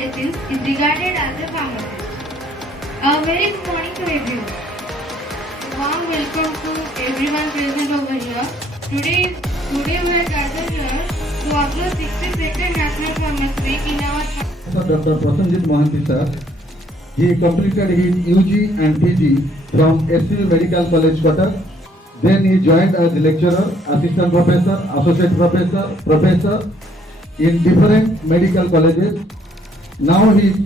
license is regarded as a pharmacist. A very good morning to everyone. Warm welcome to everyone present over here. Today we are gathered here to observe 62nd National Pharmacy Week in our Dr. Prasanjit Mohanty sir. He completed his UG and PG from SCB Medical College, Cuttack. Then he joined as lecturer, assistant professor, associate professor, professor in different medical colleges. Now he is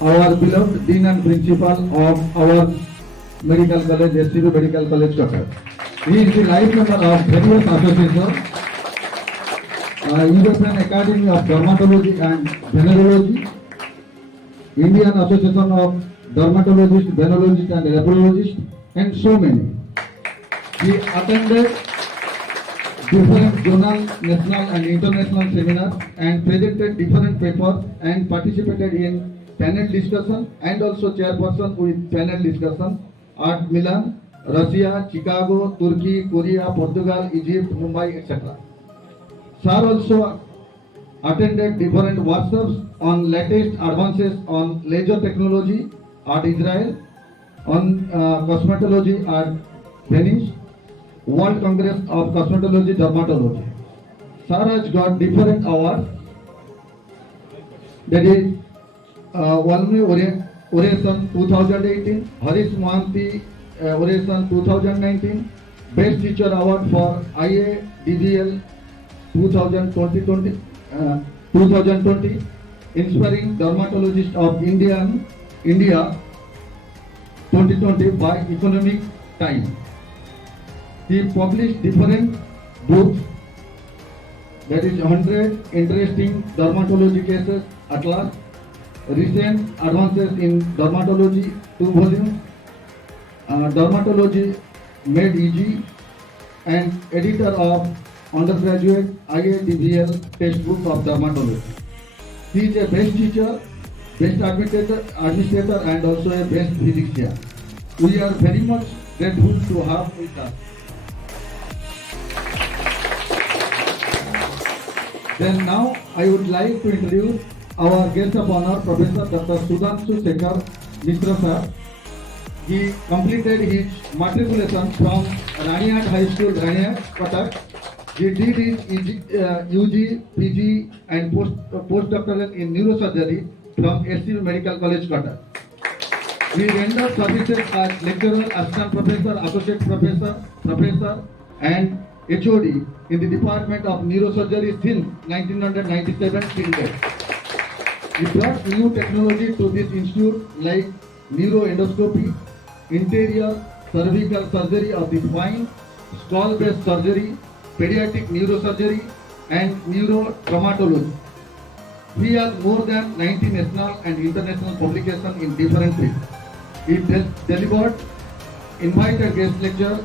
our beloved dean and principal of our medical college, SCB Medical College, Cuttack. He is the life member of various associations, European Academy of Dermatology and Venereology, Indian Association of Dermatologists, Venereologists and Lepidologists, and so many. He attended different journal, national and international seminars and presented different papers and participated in panel discussion and also chairperson with panel discussion at Milan, Russia, Chicago, Turkey, Korea, Portugal, Egypt, Mumbai, etc. Sir also attended different workshops on latest advances on laser technology at Israel, on cosmetology at Venice, World Congress of Cosmetology Dermatology. Sir has got different awards, that is Walmi Oration 2018, Harish Mohanty Oration 2019, Best Teacher Award for IA DBL 2020, Inspiring Dermatologist of India 2020 by Economic Times. He published different books, that is 100 Interesting Dermatology Cases Atlas, Recent Advances in Dermatology 2 volumes, Dermatology Made Easy, and editor of undergraduate IADBL textbook of dermatology. He is a best teacher, best administrator and also a best physician. We are very much grateful to have with us. Then now I would like to introduce our guest of honor, Professor Dr. Sudhanshu Sekhar Mishra sir. He completed his matriculation from Ranihat High School, Ranihat, Cuttack. He did his UG, PG and postdoctoral in neurosurgery from SCB Medical College, Cuttack. He rendered services as lecturer, assistant professor, associate professor, professor and HOD in the Department of Neurosurgery since 1997 till date. He brought new technology to this institute like neuroendoscopy, interior cervical surgery of the spine, skull-based surgery, pediatric neurosurgery and neurotraumatology. He has more than 90 national and international publications in different fields. He delivered invited guest lectures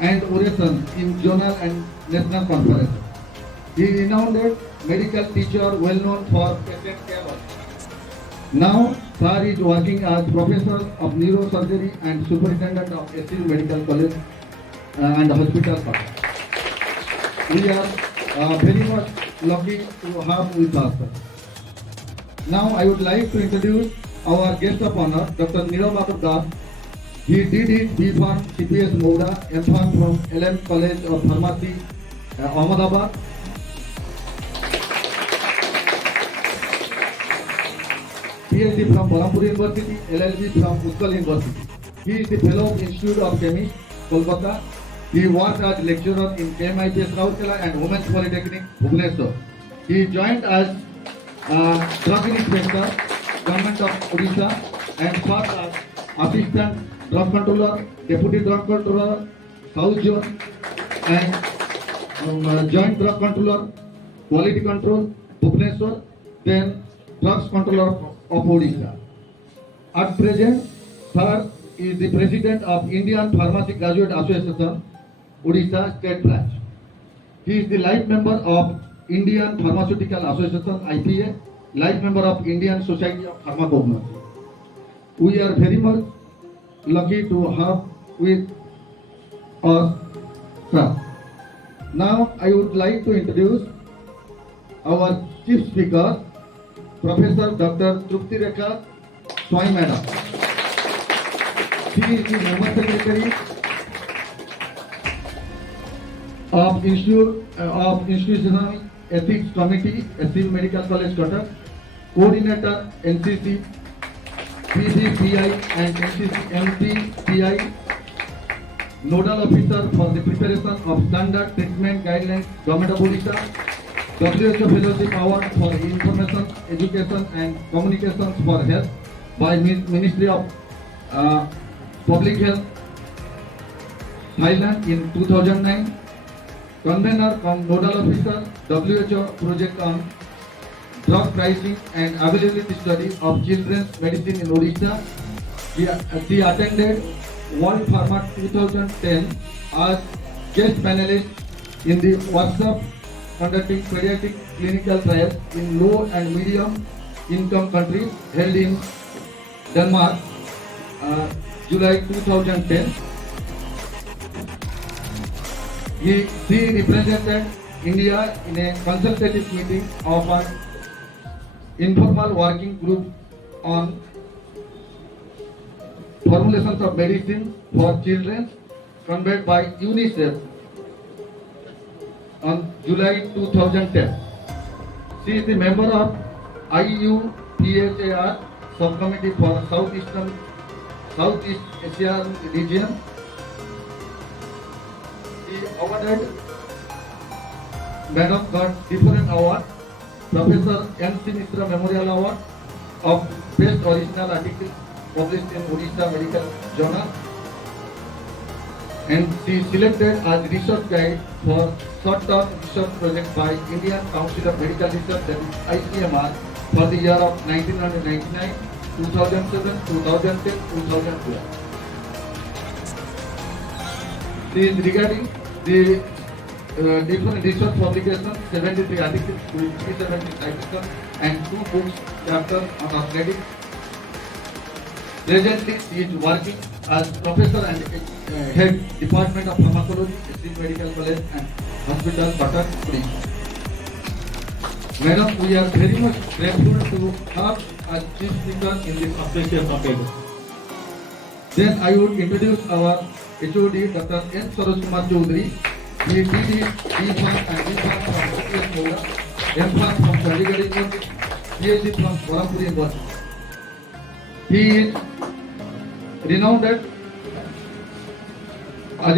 and orations in journal and national conferences. He is renowned medical teacher well known for patient care. Now, Sir is working as Professor of Neurosurgery and Superintendent of SCB Medical College and Hospital. We are very much lucky to have with us. Now, I would like to introduce our guest of honor, Dr. Nirav Das. He did his B.Pharm CPS Moda, M.Pharm from LM College of Pharmacy, Ahmedabad. PhD from Barampur University, LLB from Utkal University. He is the Fellow of Institute of Chemistry, Kolkata. He worked as lecturer in KMIPS Raurkela and Women's Polytechnic, Bhubaneswar. He joined as drug inspector, Government of Odisha, and served as assistant drug controller, deputy drug controller, South Zone, and joint drug controller, quality control, Bhubaneswar, then drugs controller of Odisha. At present, Sir is the president of Indian Pharmacy Graduate Association, Odisha State Branch. He is the life member of Indian Pharmaceutical Association, IPA, life member of Indian Society of Pharmacognosy. We are very much lucky to have with us, sir. Now I would like to introduce our chief speaker, Professor Dr. Trupti Rekha Swami Madam. She is the Member Secretary of Institutional Ethics Committee, SCB Medical College, Cuttack, Coordinator NCC, PCPI and NCC MCPI, Nodal Officer for the preparation of Standard Treatment Guidelines, Government of Odisha, WHO Fellowship Award for Information, Education and Communications for Health by Ministry of Public Health, Thailand in 2009, Convener cum Nodal Officer, WHO Project on Drug Pricing and Availability Study of Children's Medicine in Odisha. She attended World Pharma 2010 as guest panelist in the workshop conducting pediatric clinical trials in low and medium income countries held in Denmark, July 2010. She represented India in a consultative meeting of an informal working group on formulations of medicine for children convened by UNICEF on July 2010. She is the member of IUPHAR Subcommittee for Southeast Asian region. She awarded Madam got different award, Professor M.C. Mishra Memorial Award of Best Original Article published in Odisha Medical Journal, and she selected as research guide for short-term research project by Indian Council of Medical Research, that is ICMR, for the year of 1999, 2007, 2010, 2012. She is regarding the different research publications, 73 articles, 370 citations, and 2 books, chapters on aesthetics. Presently, she is working as professor and head Department of Pharmacology, SCB Medical College and Hospital, Cuttack, Odisha. Madam, we are very much grateful to have as chief speaker in this auspicious occasion. Then I would introduce our HOD, Dr. N. Saroj Kumar Chaudhary. He did his D.Pharm and D.Pharm from CPS Moura, M.Pharm from Chandigarh University, PhD from Barampur University. He is renowned as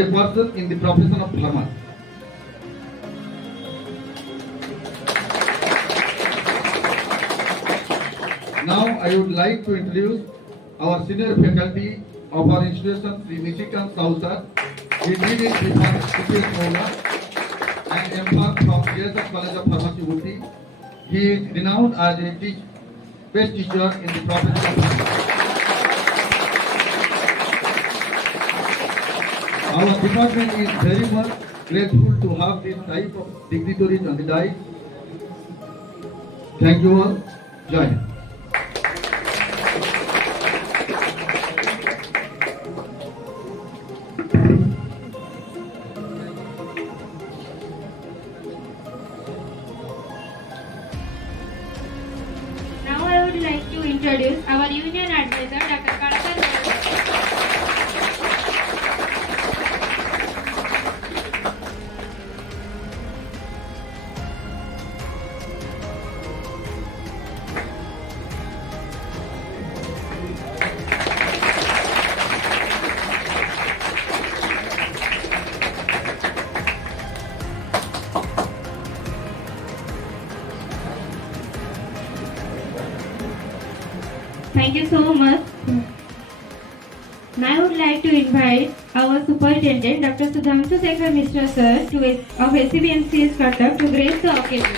a person in the profession of pharmacy. Now I would like to introduce our senior faculty of our institution, Sri Nishikant Sausar. He did his D.Pharm CPS Moura and M.Pharm from JSF College of Pharmacy, Uti. He is renowned as a best teacher in the profession of pharmacy. Our department is very much grateful to have this type of dignitaries on the dais. Thank you all. Jai Hind. Now I would like to introduce our union advisor, Dr. Kadakar. Thank you so much. Now I would like to invite our superintendent, Dr. Sudhanshu Sekhar Mishra sir, of SCB MCH Cuttack to grace the occasion.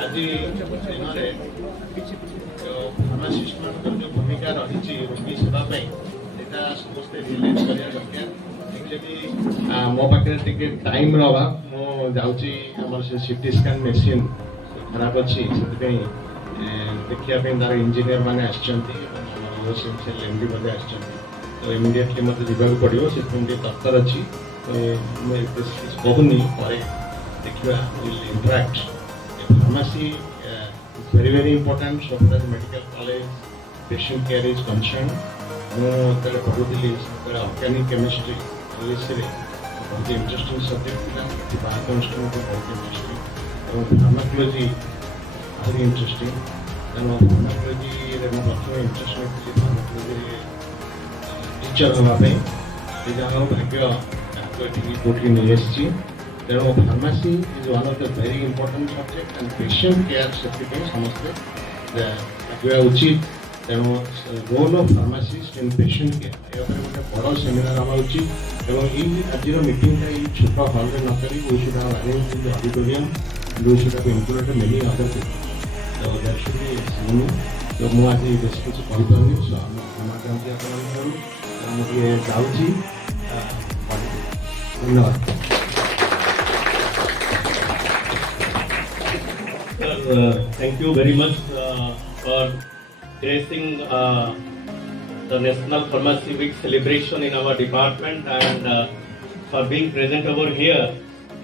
ଆଜି ଦିନରେ ଫାର୍ମାସିଷ୍ଟମାନଙ୍କର ଯେଉଁ ଭୂମିକା ରହିଛି ରୋଗୀ ସେବା ପାଇଁ ସେଇଟା ସମସ୍ତେ ରିଏଲାଇଜ୍ କରିବା ଦରକାର। एक्चुअली मो पाखे टिके टाइम अभाव मु जाऊँगी आम सीटी स्कैन मेसीन खराब अच्छी से देखा तार इंजीनियर मैंने एमडी तो इमिडिएटली मत जावाक पड़ो से दरकार अच्छी तो कहूनी देखा will interact pharmacy is very very important so for medical college patient care is concern मुझे पढ़ुली ऑर्गेनिक केमिस्ट्री इंग्लीश बहुत इंटरेस्टिंग सब्जेक्ट था बायोकेमिस्ट्री बहुत इंटरेस्टिंग और फार्माकोलॉजी भारी इंटरेस्टिंग तेणु फार्माकोलॉजी प्रथम इंटरेस्ट नहीं फार्माकोलॉजी टीचर हाँपाई जहाँ भाग्य कोटी नहीं तेणु pharmacy is one of the very important subject and patient care से समस्ते उचित तेणु role of pharmacist in patient care ये गोटे बड़ सेमिनार हवा उचित और आज मीटिंग छोट हॉल में नक we should have arranged in the auditorium and we should have included many other people तो दैट शुड बी सेमी तो मुझे बेस कुछ कहीपरि क्षमा चाहूँगी आपको मुझे जाऊँगी धन्यवाद Thank you very much for gracing the National Pharmacy Week celebration in our department and for being present over here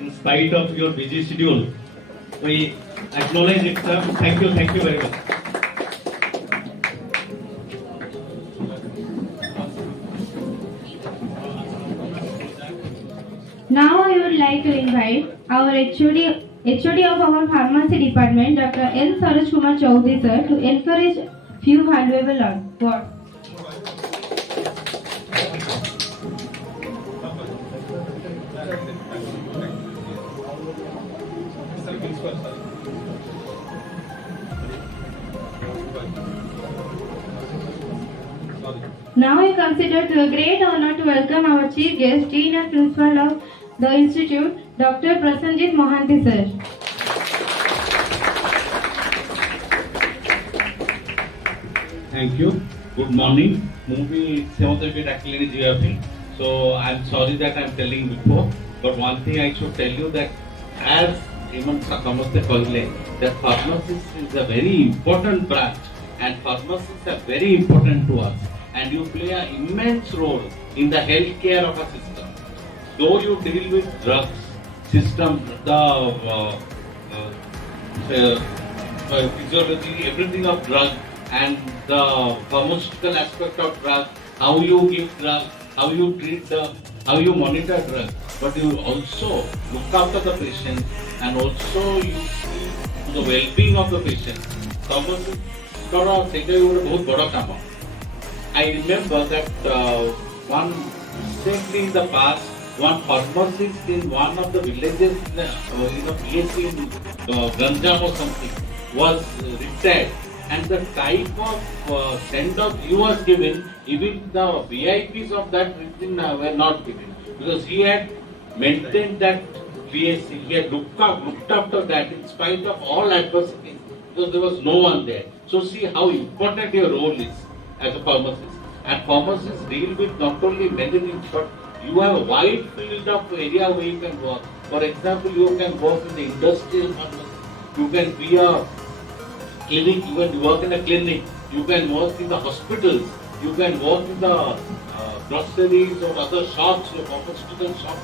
in spite of your busy schedule. We acknowledge it, sir. Thank you very much. Now I would like to invite our HOD of our pharmacy department, Dr. N. Saroj Kumar Chaudhary sir, to encourage few valuable words. Now I consider it a great honor to welcome our chief guest, Dean and Principal of the Institute, Dr. Prasanjit Mohanty sir. Thank you. Good morning. Movie Semotherapy Dakilini GFP. So I'm sorry that I'm telling before, but one thing I should tell you that as even Sakamoste Kolile, that pharmacist is a very important branch and pharmacists are very important to us and you play an immense role in the healthcare of a system. Though you deal with drugs, system, the physiology, everything of drug and the pharmaceutical aspect of drug, how you give drug, how you treat drug, how you monitor drug, but you also look after the patient and also you see the well-being of the patient. Pharmacist I remember that one recently in the past, one pharmacist in one of the villages in a place in Ganjam or something was retired, and the type of send-off he was given, even the VIPs of that region were not given, because he had maintained that VAC, he had looked after that in spite of all adversities, because there was no one there. So see how important your role is as a pharmacist. And pharmacists deal with not only medicine, but you have a wide field of area where you can work. For example, you can work in the industrial pharmacy, you can be a clinic, you can work in a clinic, you can work in the hospitals, you can work in the groceries or other shops, or pharmaceutical shops.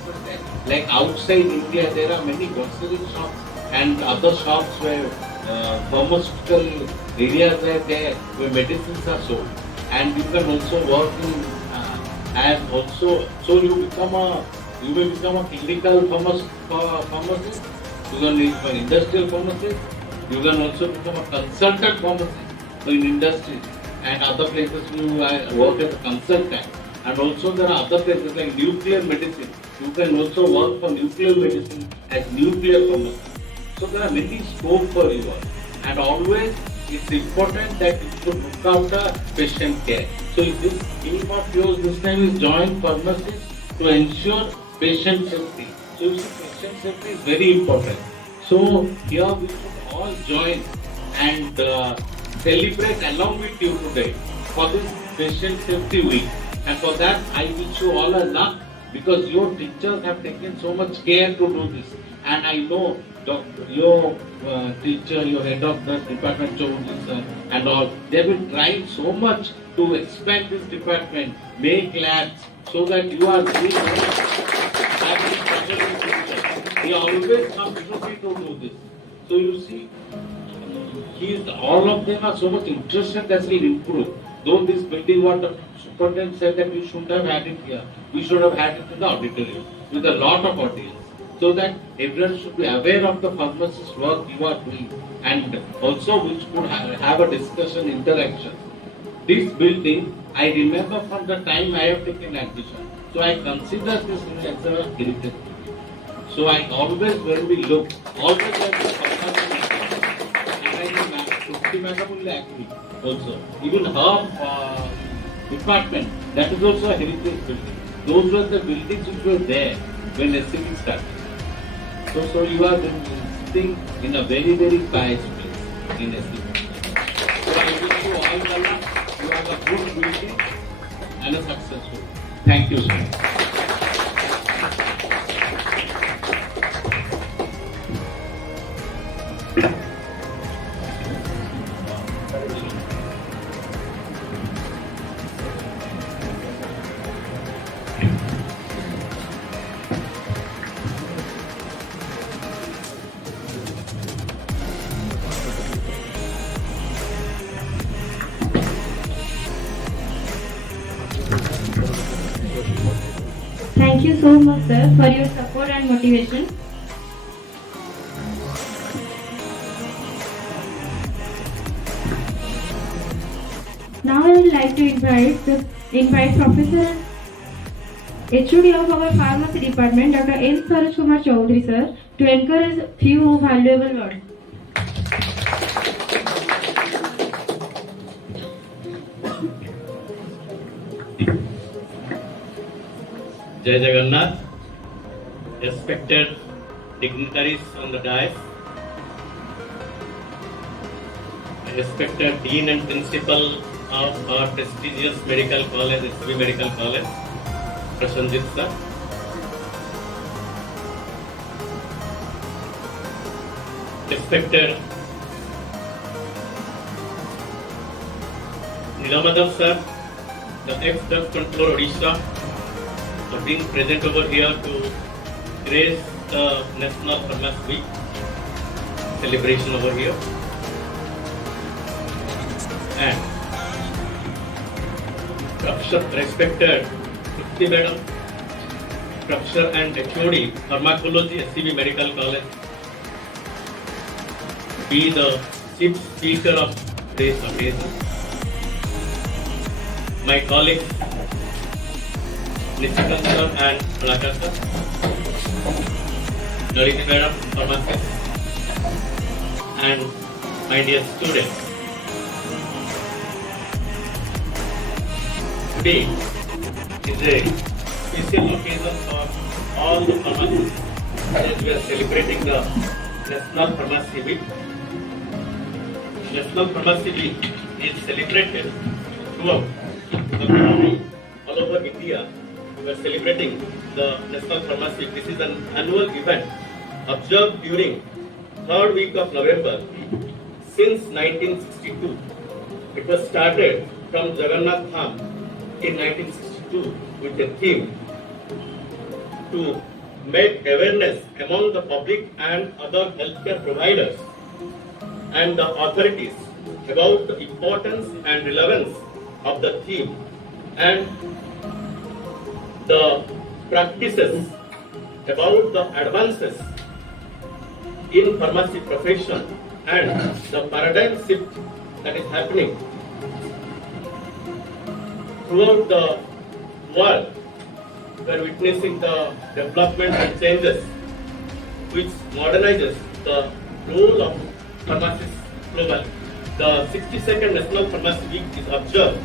Like outside India, there are many grocery shops and other shops where pharmaceutical areas are there, where medicines are sold. And you can also work in and also, so you may become a clinical pharmacist, you can be an industrial pharmacist, you can also become a consultant pharmacist in industry and other places you work as a consultant. And also there are other places like nuclear medicine, you can also work for nuclear medicine as nuclear pharmacist. So there are many scope for you all. And always it's important that you should look after patient care. So if this team of yours this time is joint pharmacists to ensure patient safety. So you see, patient safety is very important. So here we should all join and celebrate along with you today for this patient safety week. And for that I wish you all a luck because your teachers have taken so much care to do this. And I know your teacher, your head of the department, Chaudhary sir, and all, they will try so much to expand this department, make labs, so that you are doing he always comes to me to do this. So you see, all of them are so much interested that will improve. Though this building, what the superintendent said that we shouldn't have had it here, we should have had it in the auditorium with a lot of audience, so that everyone should be aware of the pharmacist work you are doing, and also which could have a discussion, interaction. This building, I remember from the time I have taken admission, so I consider this as a heritage. So I always, when we look, always at the pharmacist, and I know Shruti Madam will agree also. Even her department, that is also a heritage building. Those were the buildings which were there when SCB started. So you are sitting in a very, very pious place in SCB. So I wish you all the luck. You have a good building and a successful. Thank you, sir. Thank you so much, sir, for your support and motivation. Now I would like to invite Professor HOD of our Pharmacy Department, Dr. N. Saraj Kumar Chaudhary, sir, to encourage few valuable words. Jai Jagannath, respected dignitaries on the dais, respected Dean and Principal of our prestigious medical college, SCB Medical College, Prashanjit sir, respected Nilamadam sir, the ex-Drug Control Odisha, for being present over here to grace the National Pharmacy Week celebration over here. And respected Shruti Madam, Professor and HOD Pharmacology, SCB Medical College, be the chief speaker of today's occasion. My colleagues Nishikan sir and Malaka sir, Nariti Madam, Pharmacists, and my dear students. Today is a special occasion for all the pharmacists as we are celebrating the National Pharmacy Week. National Pharmacy Week is celebrated throughout the country, all over India. We are celebrating the National Pharmacy Week. This is an annual event observed during third week of November since 1962. It was started from Jagannath Dham in 1962 with the theme to make awareness among the public and other healthcare providers and the authorities about the importance and relevance of the theme and the practices about the advances in pharmacy profession and the paradigm shift that is happening throughout the world. We are witnessing the development and changes which modernizes the role of pharmacists globally. The 62nd National Pharmacy Week is observed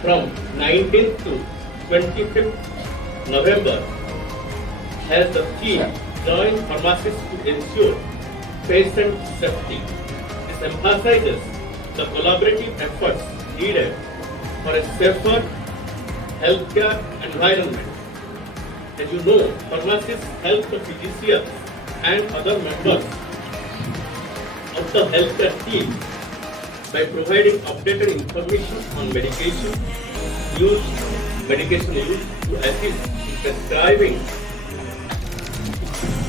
from 19th to 25th November has the theme Join Pharmacists to Ensure Patient Safety. This emphasizes the collaborative efforts needed for a safer healthcare environment. As you know, pharmacists help the physicians and other members of the healthcare team by providing updated information on medication use to assist in prescribing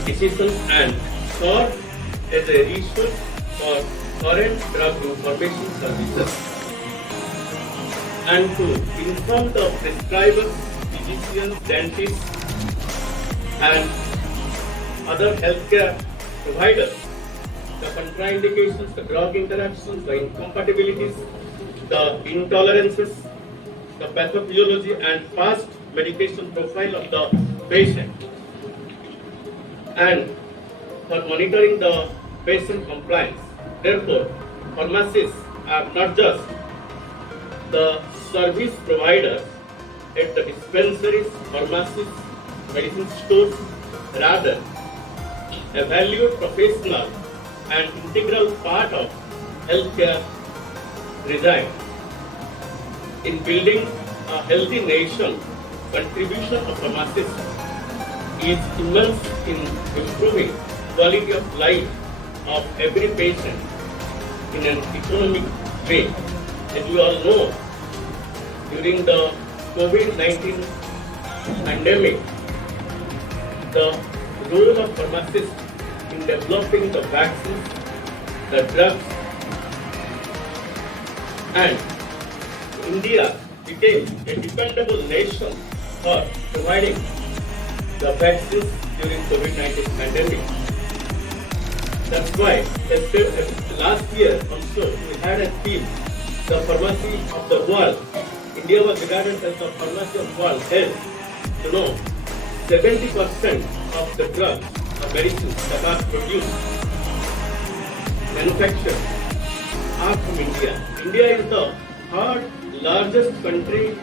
decisions and serve as a resource for current drug information services and to inform the prescribers, physicians, dentists and other healthcare providers the contraindications, the drug interactions, the incompatibilities, the intolerances, the pathophysiology and past medication profile of the patient, and for monitoring the patient compliance. Therefore, pharmacists are not just the service providers at the dispensaries, pharmacies, medicine stores, rather a valued professional and integral part of healthcare regime. In building a healthy nation, contribution of pharmacists is immense in improving quality of life of every patient in an economic way. As you all know, during the COVID-19 pandemic, the role of pharmacists in developing the vaccines, the drugs, and India became a dependable nation for providing the vaccines during COVID-19 pandemic. That's why last year also we had a theme, the pharmacy of the world. India was regarded as the pharmacy of the world. Health, you know, 70% of the drugs or medicines that are produced, manufactured, are from India. India is the third largest country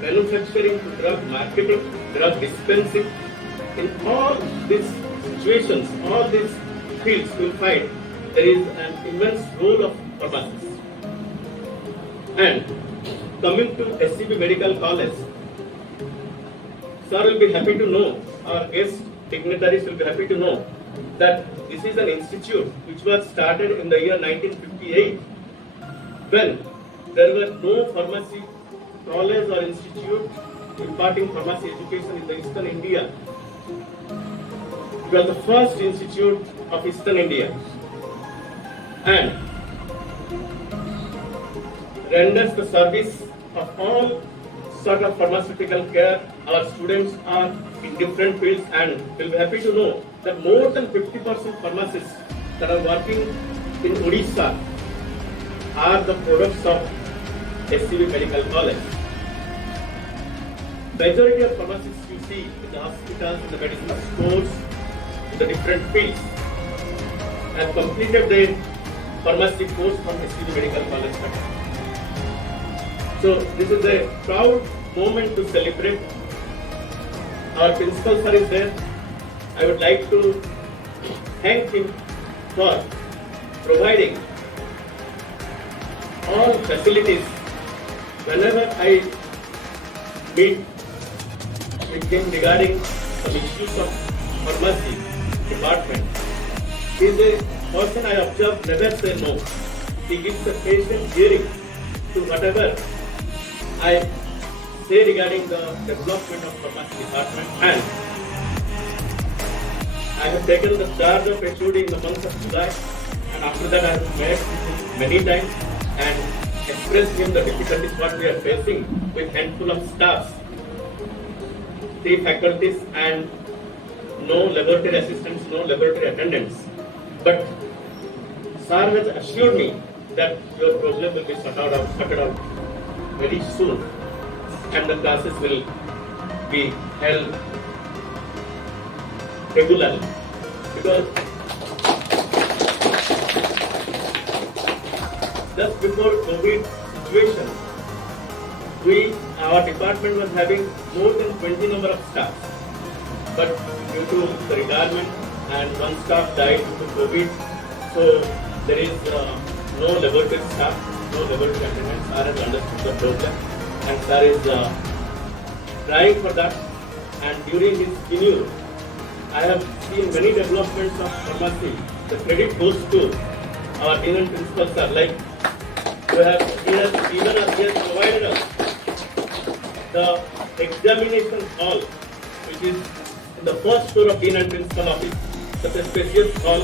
manufacturing, drug marketing, drug dispensing. In all these situations, all these fields, you will find there is an immense role of pharmacists. And coming to SCB Medical College, sir will be happy to know, our guest dignitaries will be happy to know that this is an institute which was started in the year 1958 when there were no pharmacy college or institute imparting pharmacy education in the Eastern India. It was the first institute of Eastern India and renders the service of all sort of pharmaceutical care. Our students are in different fields and will be happy to know that more than 50% pharmacists that are working in Odisha are the products of SCB Medical College. Majority of pharmacists you see in the hospitals, in the medicinal stores, in the different fields have completed their pharmacy course from SCB Medical College. So this is a proud moment to celebrate. Our principal sir is there. I would like to thank him for providing all facilities. Whenever I meet with him regarding some issues of pharmacy department, he is a person I observe never say no. He gives a patient hearing to whatever I say regarding the development of pharmacy department, and I have taken the charge of HOD in the month of July, and after that I have met him many times and expressed him the difficulties what we are facing with handful of staffs, 3 faculties and no laboratory assistants, no laboratory attendants. But sir has assured me that your problem will be sorted out very soon and the classes will be held regularly, because just before COVID situation, our department was having more than 20 number of staff, but due to the retirement and one staff died due to COVID, so there is no laboratory staff, no laboratory attendants. Sir has understood the problem and sir is trying for that. And during his tenure, I have seen many developments of pharmacy. The credit goes to our dean and principal sir. Like he has provided us the examination hall, which is in the first floor of dean and principal office. Such a spacious hall.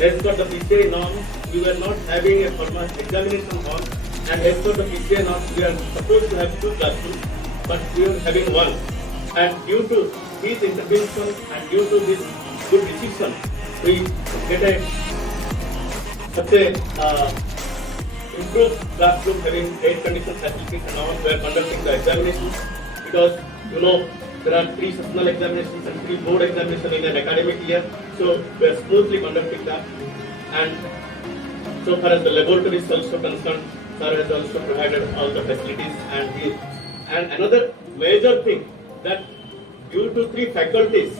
As per the PCI norms, we were not having a formal examination hall, and as per the PCI norms, we are supposed to have 2 classrooms, but we are having 1. And due to his intervention and due to this good decision, we get such a improved classroom having air conditioned facilities, and now we are conducting the examinations, because there are 3 sessional examinations and 3 board examinations in an academic year, so we are smoothly conducting that. And so far as the laboratory is also concerned, sir has also provided all the facilities, and another major thing, that due to 3 faculties,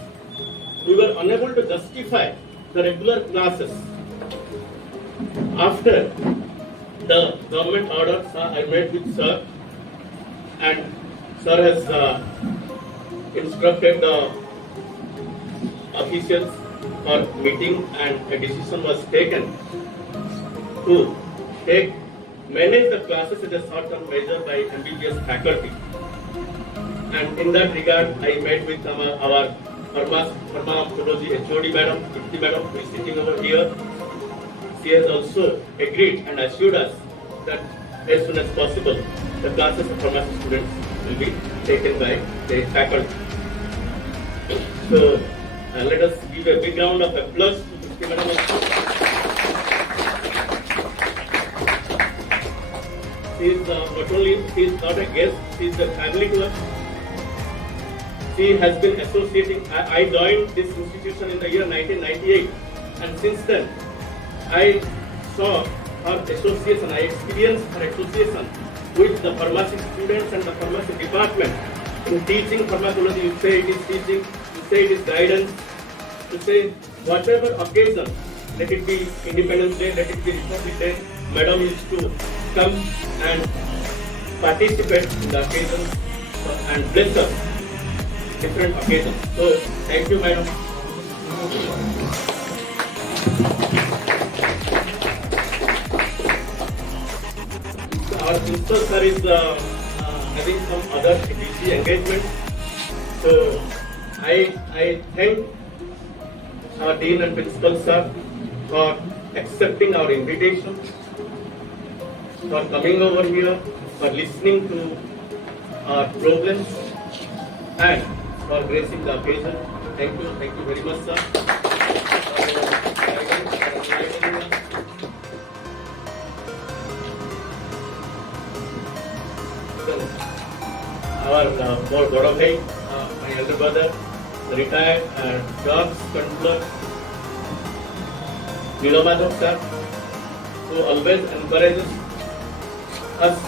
we were unable to justify the regular classes. After the government order, I met with sir, and sir has instructed the officials for meeting, and a decision was taken to manage the classes as a short-term measure by MBBS faculty. And in that regard, I met with our pharmacology HOD madam, Trupti madam, who is sitting over here. She has also agreed and assured us that as soon as possible, the classes of pharmacy students will be taken by the faculty. So let us give a big round of applause to Trupti madam. She is not a guest, she is a family to us. She has been associating. I joined this institution in the year 1998, and since then, I saw her association, I experienced her association with the pharmacy students and the pharmacy department in teaching pharmacology. You say it is teaching, you say it is guidance, you say whatever occasion, let it be Independence Day, let it be Republic Day, madam used to come and participate in the occasions and bless us different occasions. So thank you, madam. Our principal sir is having some other busy engagements. So I thank our dean and principal sir for accepting our invitation, for coming over here, for listening to our problems, and for gracing the occasion. Thank you very much, sir. Our Gaurav, my elder brother, retired drugs controller, Nilomadov sir, who always encourages us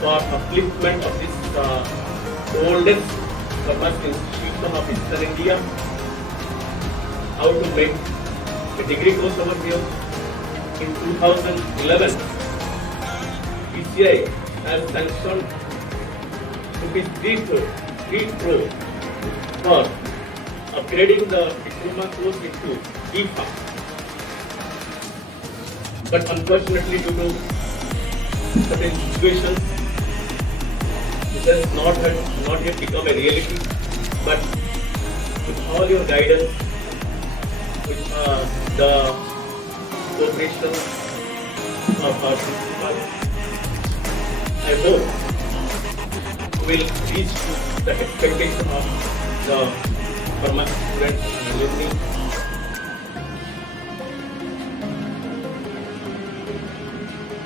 for upliftment of this oldest pharmacy institution of Eastern India, how to make a degree course over here. In 2011, PCI has sanctioned ₹3 crore for upgrading the diploma course into DPHA. But unfortunately, due to certain situations, it has not yet become a reality. But with all your guidance, with the cooperation of our principal, I hope we will reach to the expectation of the pharmacy students and alumni.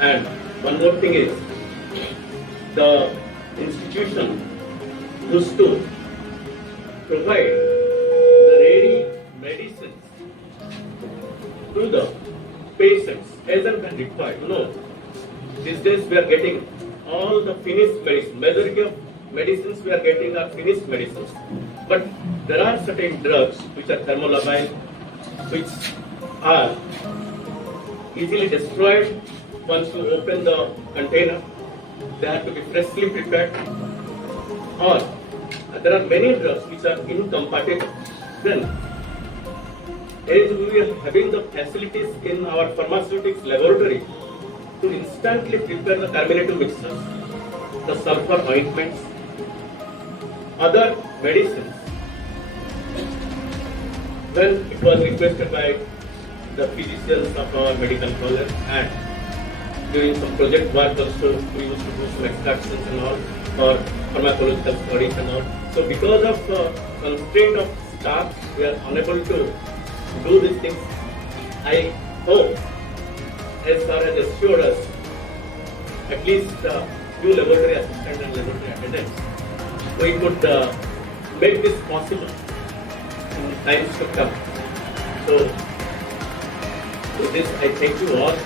And one more thing is, the institution used to provide the ready medicines to the patients as and when required. These days we are getting all the finished medicine. Majority of medicines we are getting are finished medicines. But there are certain drugs which are thermolabile, which are easily destroyed once you open the container. they have to be freshly prepared, or there are many drugs which are incompatible. Then, as we are having the facilities in our pharmaceutics laboratory to instantly prepare the carminative mixtures, the sulfur ointments, other medicines, then it was requested by the physicians of our medical college, and during some project work also we used to do some extractions and all, or pharmacological studies and all. So because of constraint of staff, we are unable to do these things. I hope, as far as assured us, at least few laboratory assistants and laboratory attendants, we could make this possible in times to come. So, with this, I thank you all.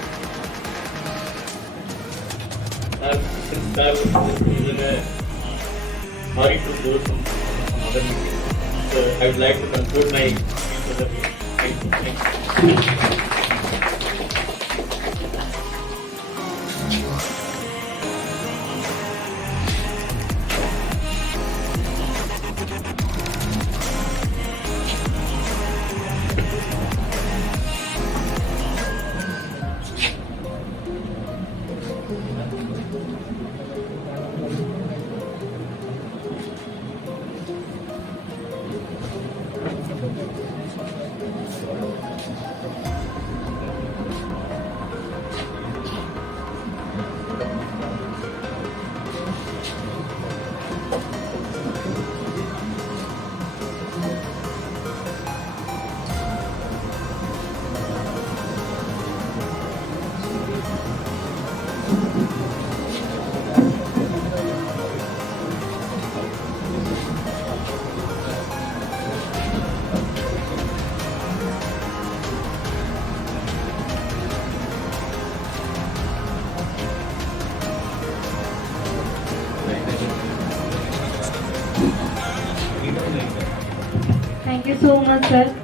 Since I was in a hurry to go some other meeting, so I would like to conclude my speech over here. Thank you. Thank you so much, sir.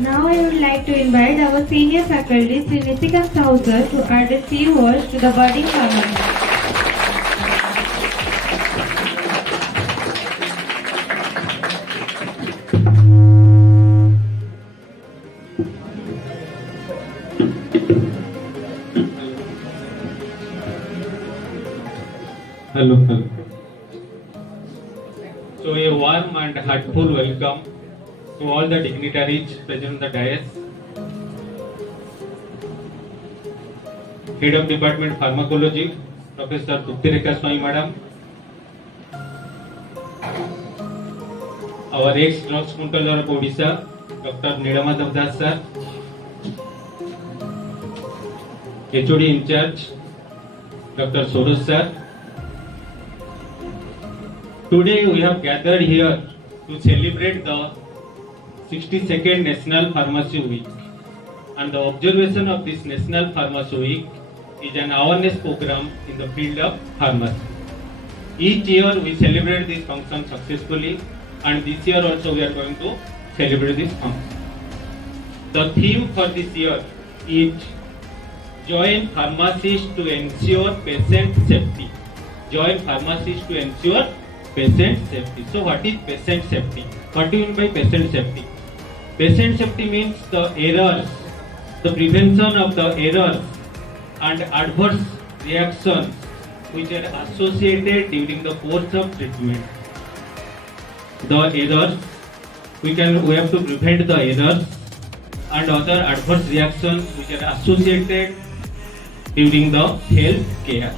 Now I would like to invite our senior faculty, Sri Nitikant Sahu sir, to add a few words to the budding pharmacist. Hello. So a warm and heartful welcome to all the dignitaries present on the dais. Head of Department Pharmacology, Professor Trupti Swami Madam. Our ex-Drugs Controller of Odisha, Dr. Nilama Das sir. HOD in charge, Dr. Soros sir. Today we have gathered here to celebrate the 62nd National Pharmacy Week, and the observation of this National Pharmacy Week is an awareness program in the field of pharmacy. Each year we celebrate this function successfully, and this year also we are going to celebrate this function. The theme for this year is Join Pharmacists to ensure patient safety. Join Pharmacists to ensure patient safety. So what is patient safety? What do you mean by patient safety? Patient safety means the errors, the prevention of the errors and adverse reactions which are associated during the course of treatment. The errors, we have to prevent the errors and other adverse reactions which are associated during the health care.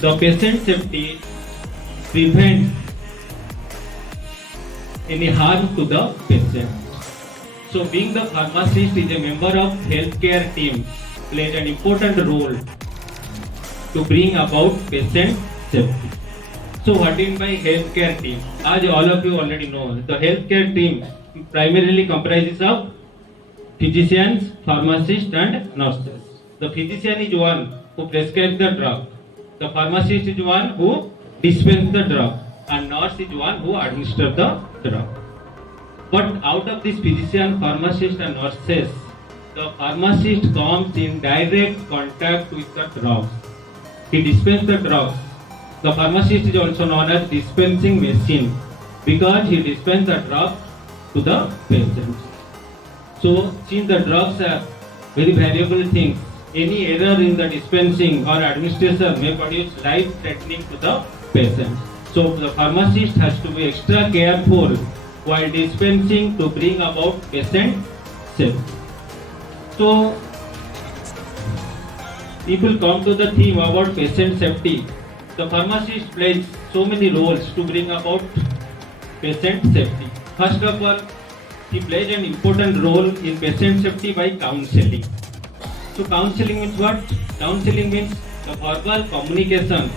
The patient safety prevents any harm to the patient. So being the pharmacist is a member of healthcare team plays an important role to bring about patient safety. So what in by healthcare team? As all of you already know, the healthcare team primarily comprises of physicians, pharmacists and nurses. The physician is one who prescribes the drug. The pharmacist is one who dispenses the drug. And nurse is one who administers the drug. But out of this physician, pharmacist and nurses, the pharmacist comes in direct contact with the drugs. He dispenses the drugs. The pharmacist is also known as dispensing machine because he dispenses the drug to the patient. So, since the drugs are very valuable things, any error in the dispensing or administration may produce life-threatening to the patient. So, the pharmacist has to be extra careful while dispensing to bring about patient safety. So, if we come to the theme about patient safety, the pharmacist plays so many roles to bring about patient safety. First of all, he plays an important role in patient safety by counseling. So counseling means what? Counseling means the verbal communication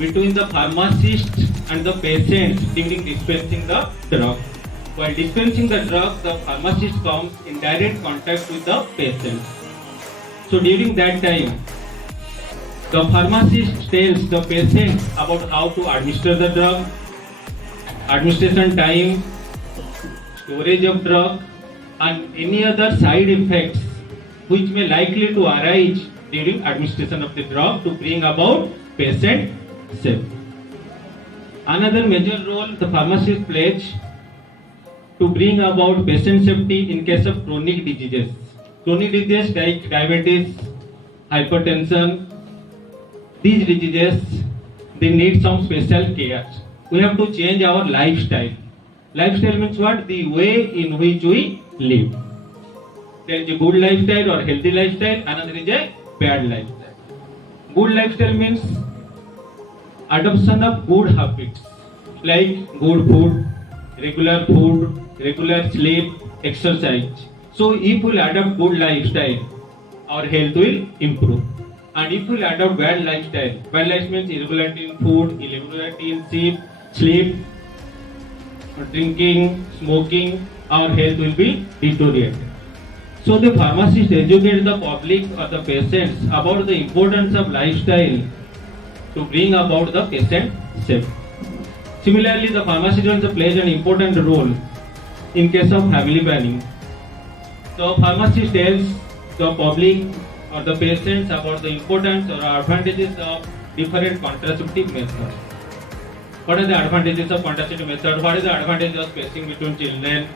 between the pharmacist and the patient during dispensing the drug. While dispensing the drug, the pharmacist comes in direct contact with the patient. So during that time, the pharmacist tells the patient about how to administer the drug, administration time, storage of drug, and any other side effects which may likely to arise during administration of the drug to bring about patient safety. Another major role the pharmacist plays to bring about patient safety in case of chronic diseases. Chronic diseases like diabetes, hypertension, these diseases, they need some special care. We have to change our lifestyle. Lifestyle means what? The way in which we live. There is a good lifestyle or healthy lifestyle, another is a bad lifestyle. Good lifestyle means adoption of good habits like good food, regular sleep, exercise. So if we adopt good lifestyle, our health will improve. And if we adopt bad lifestyle means irregularity in food, irregularity in sleep, drinking, smoking, our health will be deteriorated. So the pharmacist educates the public or the patients about the importance of lifestyle to bring about the patient safety. Similarly, the pharmacist also plays an important role in case of family planning. The pharmacist tells the public or the patients about the importance or advantages of different contraceptive methods. What are the advantages of contraceptive method? What is the advantage of spacing between children?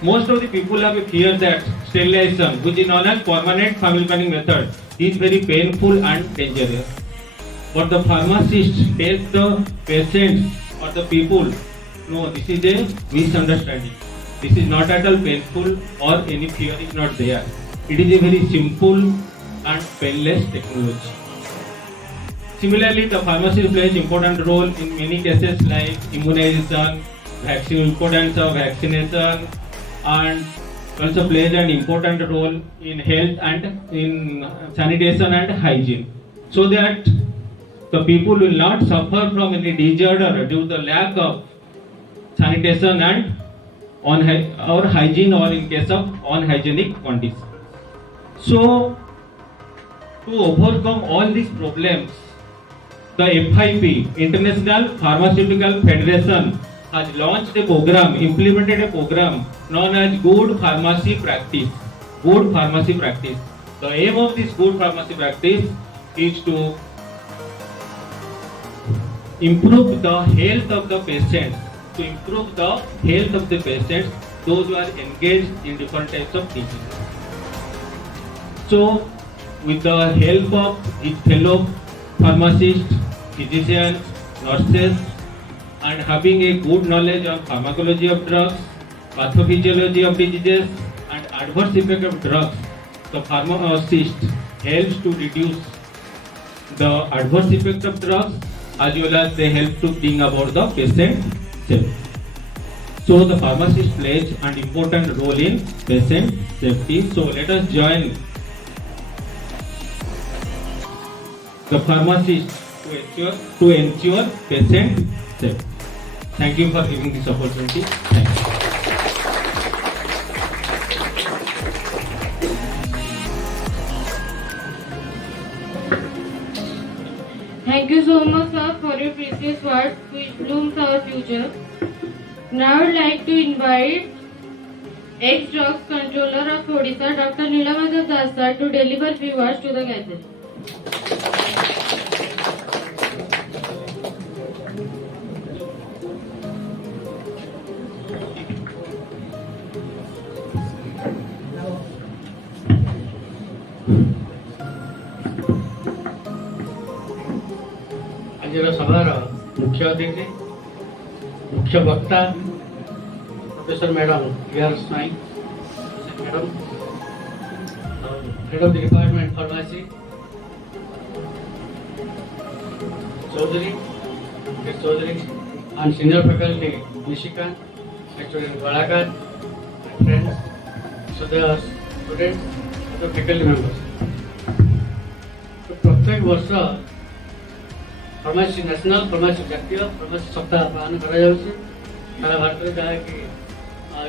Most of the people have a fear that sterilization, which is known as permanent family planning method, is very painful and dangerous. But the pharmacist tells the patients or the people, no, this is a misunderstanding. This is not at all painful or any fear is not there. It is a very simple and painless technology. Similarly, the pharmacist plays important role in many cases like immunization, vaccine, importance of vaccination, and also plays an important role in health and in sanitation and hygiene, so that the people will not suffer from any disorder due to the lack of sanitation and or hygiene, or in case of unhygienic conditions. So, to overcome all these problems, the FIP, International Pharmaceutical Federation, has launched a program, implemented a program known as Good Pharmacy Practice. Good Pharmacy Practice. The aim of this Good Pharmacy Practice is to improve the health of the patients, those who are engaged in different types of diseases. So, with the help of his fellow pharmacists, physicians, nurses, and having a good knowledge on pharmacology of drugs, pathophysiology of diseases, and adverse effect of drugs, the pharmacist helps to reduce the adverse effect of drugs, as well as they help to bring about the patient safety. So the pharmacist plays an important role in patient safety. So let us join the pharmacist to ensure patient safe. Thank you for giving this opportunity. Thank you. Thank you so much, sir, for your precious words which blooms our future. Now I would like to invite ex-drugs controller of Odisha, Dr. Nilamada Das sir, to deliver few words to the gathering. आज सभार मुख्य अतिथि मुख्य वक्ता professor madam Naik madam head of the department pharmacy Chaudhary and senior faculty Nishika, lecturer Balakar, friends, so the students, the faculty members. तो प्रत्येक वर्ष pharmacy national pharmacy जातीय फार्मासी सप्ताह पालन कराଯାଉଛି सारा भारत जहाँकि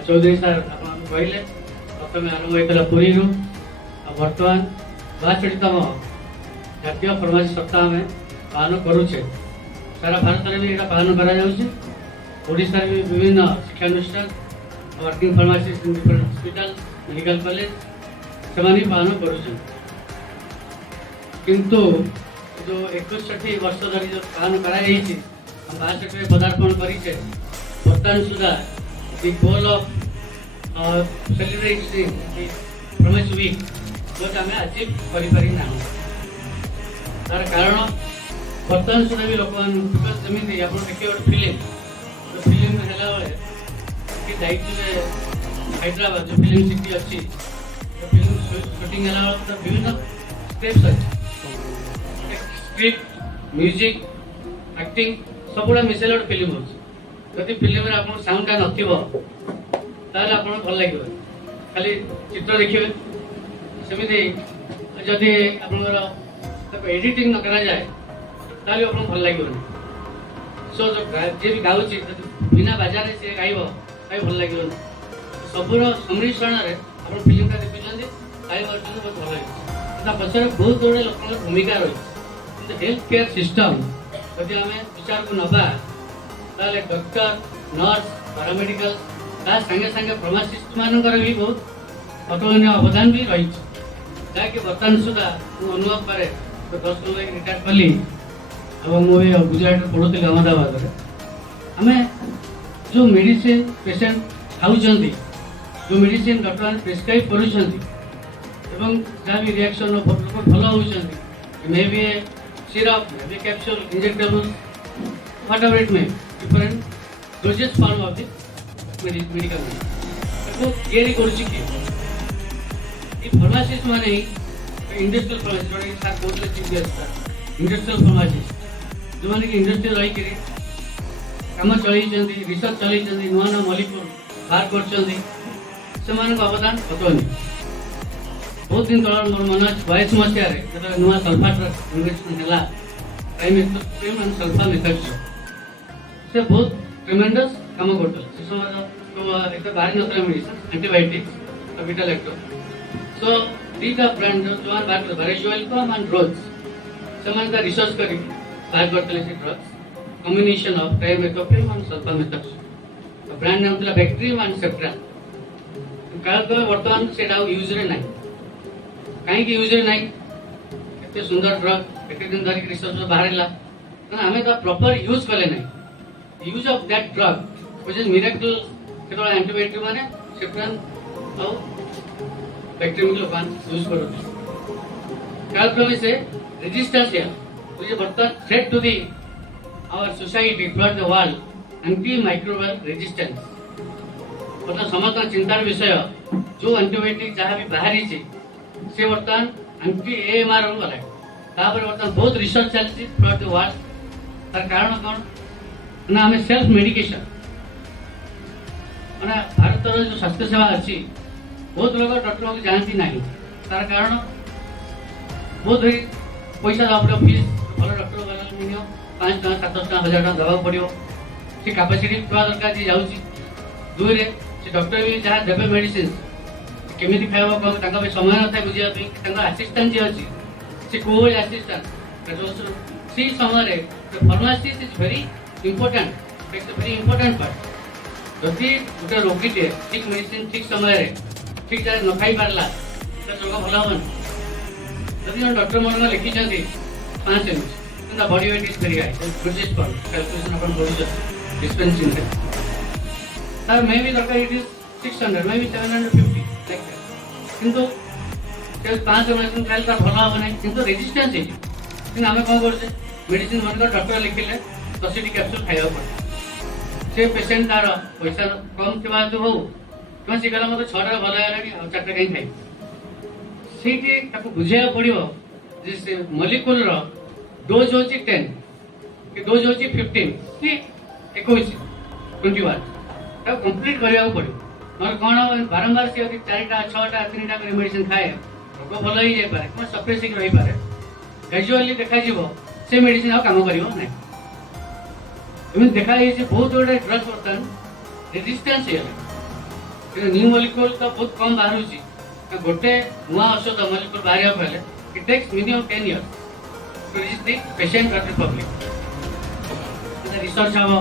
चौधरी सार आप कहले प्रथम आरंभ होता पुरी बर्तमान 62तम जातीय फार्मासी सप्ताह में पालन करुचे सारा भारत में भी यहाँ पालन कराओडिशा भी विभिन्न शिक्षानुष्ठान working pharmacist in different hospital medical college से पालन कर किंतु जो 61 वर्ष धरी जो पालन कराई हम 62 पदार्पण करें बर्तमान सुधा the goal of celebrating pharmacy week जो आम अचीव करना तार कारण बर्तमान सुधा भी लोक जमी आप देखिए गोटे फिल्म है हैदराबाद जो फिल्म सिटी अच्छी फिल्म शूटिंग विभिन्न स्टेप्स अच्छे स्क्रिप्ट म्यूजिक एक्टिंग सबुड़ा मिसेल गोटे फिल्म होती फिल्म में आप साउंडटा नल आप भल लगे खाली चित्र देखिए सेमती जदि आप एडिटिंग न करा जाए ताली आप भल लगे सो जो जी भी गाँव बिना बाजार से गाइब कहीं भल लगे सबूर सम्मिश्रण में आप फिल्मटा देखुं बहुत भल लगे पचर बहुत गुड़े लोक भूमिका रही हेल्थ केयर सिस्टम जदि आम विचार को नवा डॉक्टर नर्स पैरामेडिकल सांगे सांगे फार्मासिस्ट मानकर भी बहुत अतुलनीय अवदान भी रही जहाँकि बर्तमान सुधा मुझे अनुभव कै 10 वर्ष रिटायर कली मुझे गुजरात पढ़ुली अहमदाबाद आम जो मेडिसिन पेसेंट खाऊँ जो मेडिसिन डॉक्टर मैंने प्रेस्क्राइब कर जहाँ भी रिएक्शन लोक भल होती may be A syrup may be capsule injectable what ever it may different doses form of the medical तैयारी कर फार्मासिस्ट माने इंडस्ट्रियल फार्मासिस्ट सार कहते चीफ गेस्ट इंडस्ट्रियल फार्मासिस्ट जो मैंने इंडस्ट्री रही कम चल रिसर्च चल नुआ नुआ मलिक्यूल बाहर कर अवदान अतुलनीय बहुत दिन तल मोर मन 22 मसीह जो नुआ सल्फा ड्रग इन्वेस्टमेंट है ट्राइमेथ्रिन एंड सल्फा मेथड्स से बहुत ट्रिमेंडस काम करते से समय तो बाहरी नतला मेडिसिन एंटीबायोटिक्स बीटा लैक्टोन सो दीटा ब्रांड जो बाहर करते वेल्कम एंड रोज से रिसर्च कर बाहर करते drugs combination of trimethoprim and sulfa methods brand नाम था बैक्ट्रियम एंड सेप्ट्रान काल तो वर्तमान से यूज रे नहीं कहीं यूज रे नहीं एते सुंदर ड्रग एते दिन धरिक रिसर्च बाहर आम तो प्रॉपर यूज कले नहीं use of that drug which is miracle केवल एंटीबायोटिक माने सेप्ट्रान और बैक्टीरियम के लोग यूज कर कालक्रम से resistance which is a threat to our society throughout the world, antimicrobial resistance. मतलब समस्त चिंतार विषय जो एंटीबायोटिक जहाँ भी बाहरी से बर्तमान एंटी AMR गला तापर बर्तमान बहुत रिसर्च चलती थ्रूआउट द वर्ल्ड तार कारण कौन ना हमें सेल्फ मेडिकेशन माने भारत जो स्वास्थ्य सेवा अच्छी बहुत लोग डॉक्टर को जानती नहीं तार कारण बहुत पैसा देवा पड़ो फीस भल डॉक्टर वाला मिनिमम 5 टका 7 टका 1000 टका देवा पड़ो से कैपेसिटी थोड़ा दरकार जी जाउची दुई रे से डॉक्टर भी जहाँ देवे मेडिसिन केमिति खाइबो कम ताका पे समय नथा बुझिया पे ताका असिस्टेंट जे अछि से कोई असिस्टेंट सी समय रे pharmacist is very important it's a very important part जदि गोटे रोगीटे ठीक मेडिसिन ठीक समय रे ठीक जगह न खाई पारला तो रोग भल हबन जदि डॉक्टर मन लिखी 5 ml the body weight is very high British pound calculation upon body dispensing रे तर मे भी दरकार इट इज 600 मे भी 750 लाइक दैट किंतु से 5 मेडिसिन खाइल तर भल हबन नहीं किंतु रेजिस्टेंस है कि हमें कोन करछे मेडिसिन मन का डॉक्टर लिखिले 10 टी कैप्सूल खाइबा पड़े से पेशेंट तार पैसा कम थिबा तो हो कौन सी गला मत 6 टा भल हैला कि 4 टा कहीं खाइ सीटी ताको बुझिया पड़ियो जे मॉलिक्यूल रो डोज होची 10 कि डोज होची 15 कि 21 21 तो कंप्लीट करिया पड़ो नर कोन बारंबार से यदि 4टा 6टा 3टा कर मेडिसिन खाए रोग भल ही जाय पारे कोन सप्रेसिंग रही पारे ग्रेजुअली देखा जीवो से मेडिसिन आ काम करियो नै एमन देखा है जे बहुत बड़ा ड्रग बर्तन रेजिस्टेंस है कि न्यू मॉलिक्यूल तो बहुत कम बाहर छी गोटे नुआ औषध मॉलिक्यूल बाहर पहले it takes minimum 10 years to reach the patient or the public. The research habo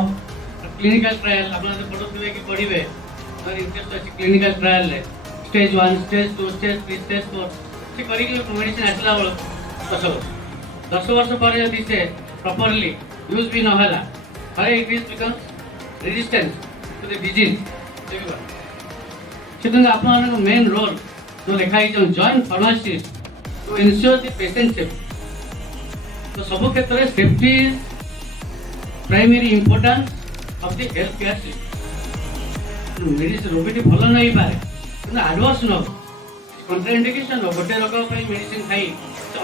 clinical trial apna to पढुथिबे कि पढिबे और इंटरेस्ट अछि clinical trial ले stage 1 stage 2 stage 3 stage 4 से करी कि मेडिसिन आसला बळ 10 वर्ष पर यदि से प्रॉपर्ली यूज भी न होला हरे it is becomes resistance to the disease सेतन आपन मेन रोल जो लिखा है जो joint pharmacist to ensure the patient safety तो सब क्षेत्र में safety is primary importance of the health care system medicine रोगी भल नहीं पारे किंतु एडवर्स न कंट्राइंडिकेशन गोटे रोग मेडिसिन खाई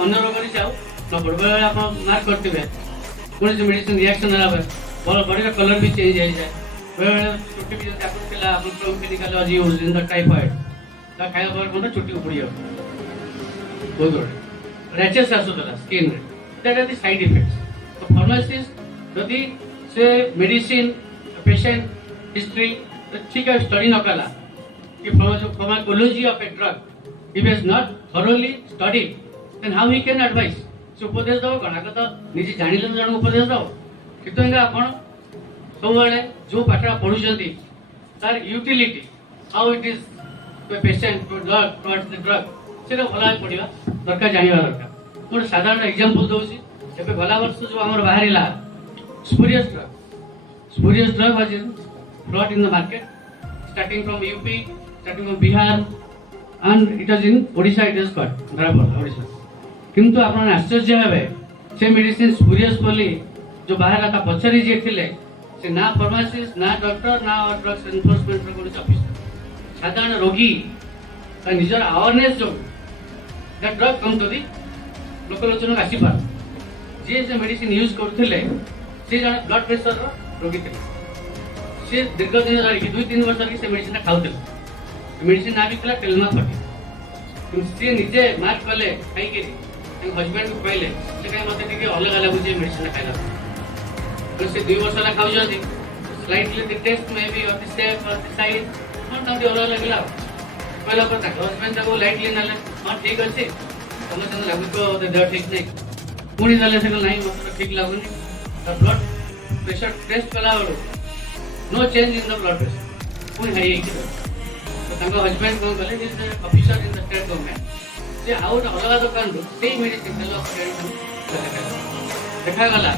अन्य रोग जाऊ न बड़े आप मार्क करते कौन से मेडिसिन रिएक्शन है बॉडी का कलर भी चेंज हो जाए बेले छुट्टी भी क्लिनिकल आज यूज इन द टाइफाइड खाया पर कौन छुट्टी पड़ी बहुत बड़े रैचेस आसूला स्किन रे that are the side effects so pharmacist जदि से मेडिसिन पेशेंट हिस्ट्री ठीक है स्टडी न कला कि pharmacology of a drug if is not thoroughly studied then how he can advise से उपदेश दो कणा का तो निजे जानिले तो जण उपदेश दो कितो आपण सब बेले जो पाठा पढुचंती तार utility how it is to patient to drug towards the drug सेटा भला पडिबा दरकार जानिबा दरकार मोर साधारण एग्जांपल दोसी एबे गला वर्ष जो हमर बाहरिला spurious drug was brought in the market starting from UP starting from Bihar and it was in Odisha it is got बराबर Odisha किंतु आपण आश्चर्य हेबे से मेडिसिन स्पूरियस बोली जो बाहर आता पछरी जे थिले से ना फार्मासिस्ट ना डॉक्टर ना ड्रग्स एनफोर्समेंट रो पुलिस ऑफिसर साधारण रोगी का निजर अवेयरनेस जो that drug come to the लोकलोचन आसी पार जे से मेडिसिन यूज करथिले से जण ब्लड प्रेशर रो रोगी थे से दीर्घ दिन धरि 2-3 वर्ष धरि से मेडिसिन खाउथिले मेडिसिन ना बिकला टेलमा फटी से निजे मार्क कले खाई के हस्बैंड को कहले से काय मते टिके अलग अलग बुझे मेडिसिन खाइला तो से 2 वर्ष ला खाउ जदी slightly the taste may be of the safe और द साइज कोन तांती अलग लगला पहला पर हस्बैंड को लाइटली नाले हां ठीक अछि समझ लागु तो देह ठीक नहीं पुणी जाले से नहीं मतलब ठीक लागुनी द ब्लड प्रेशर टेस्ट कला no change in the blood pressure पुणी हाई तो तांको हस्बैंड को कहले जे officer in the state government जे आउट अलग दुकान रो सेही मेडिसिन देलो देखा गला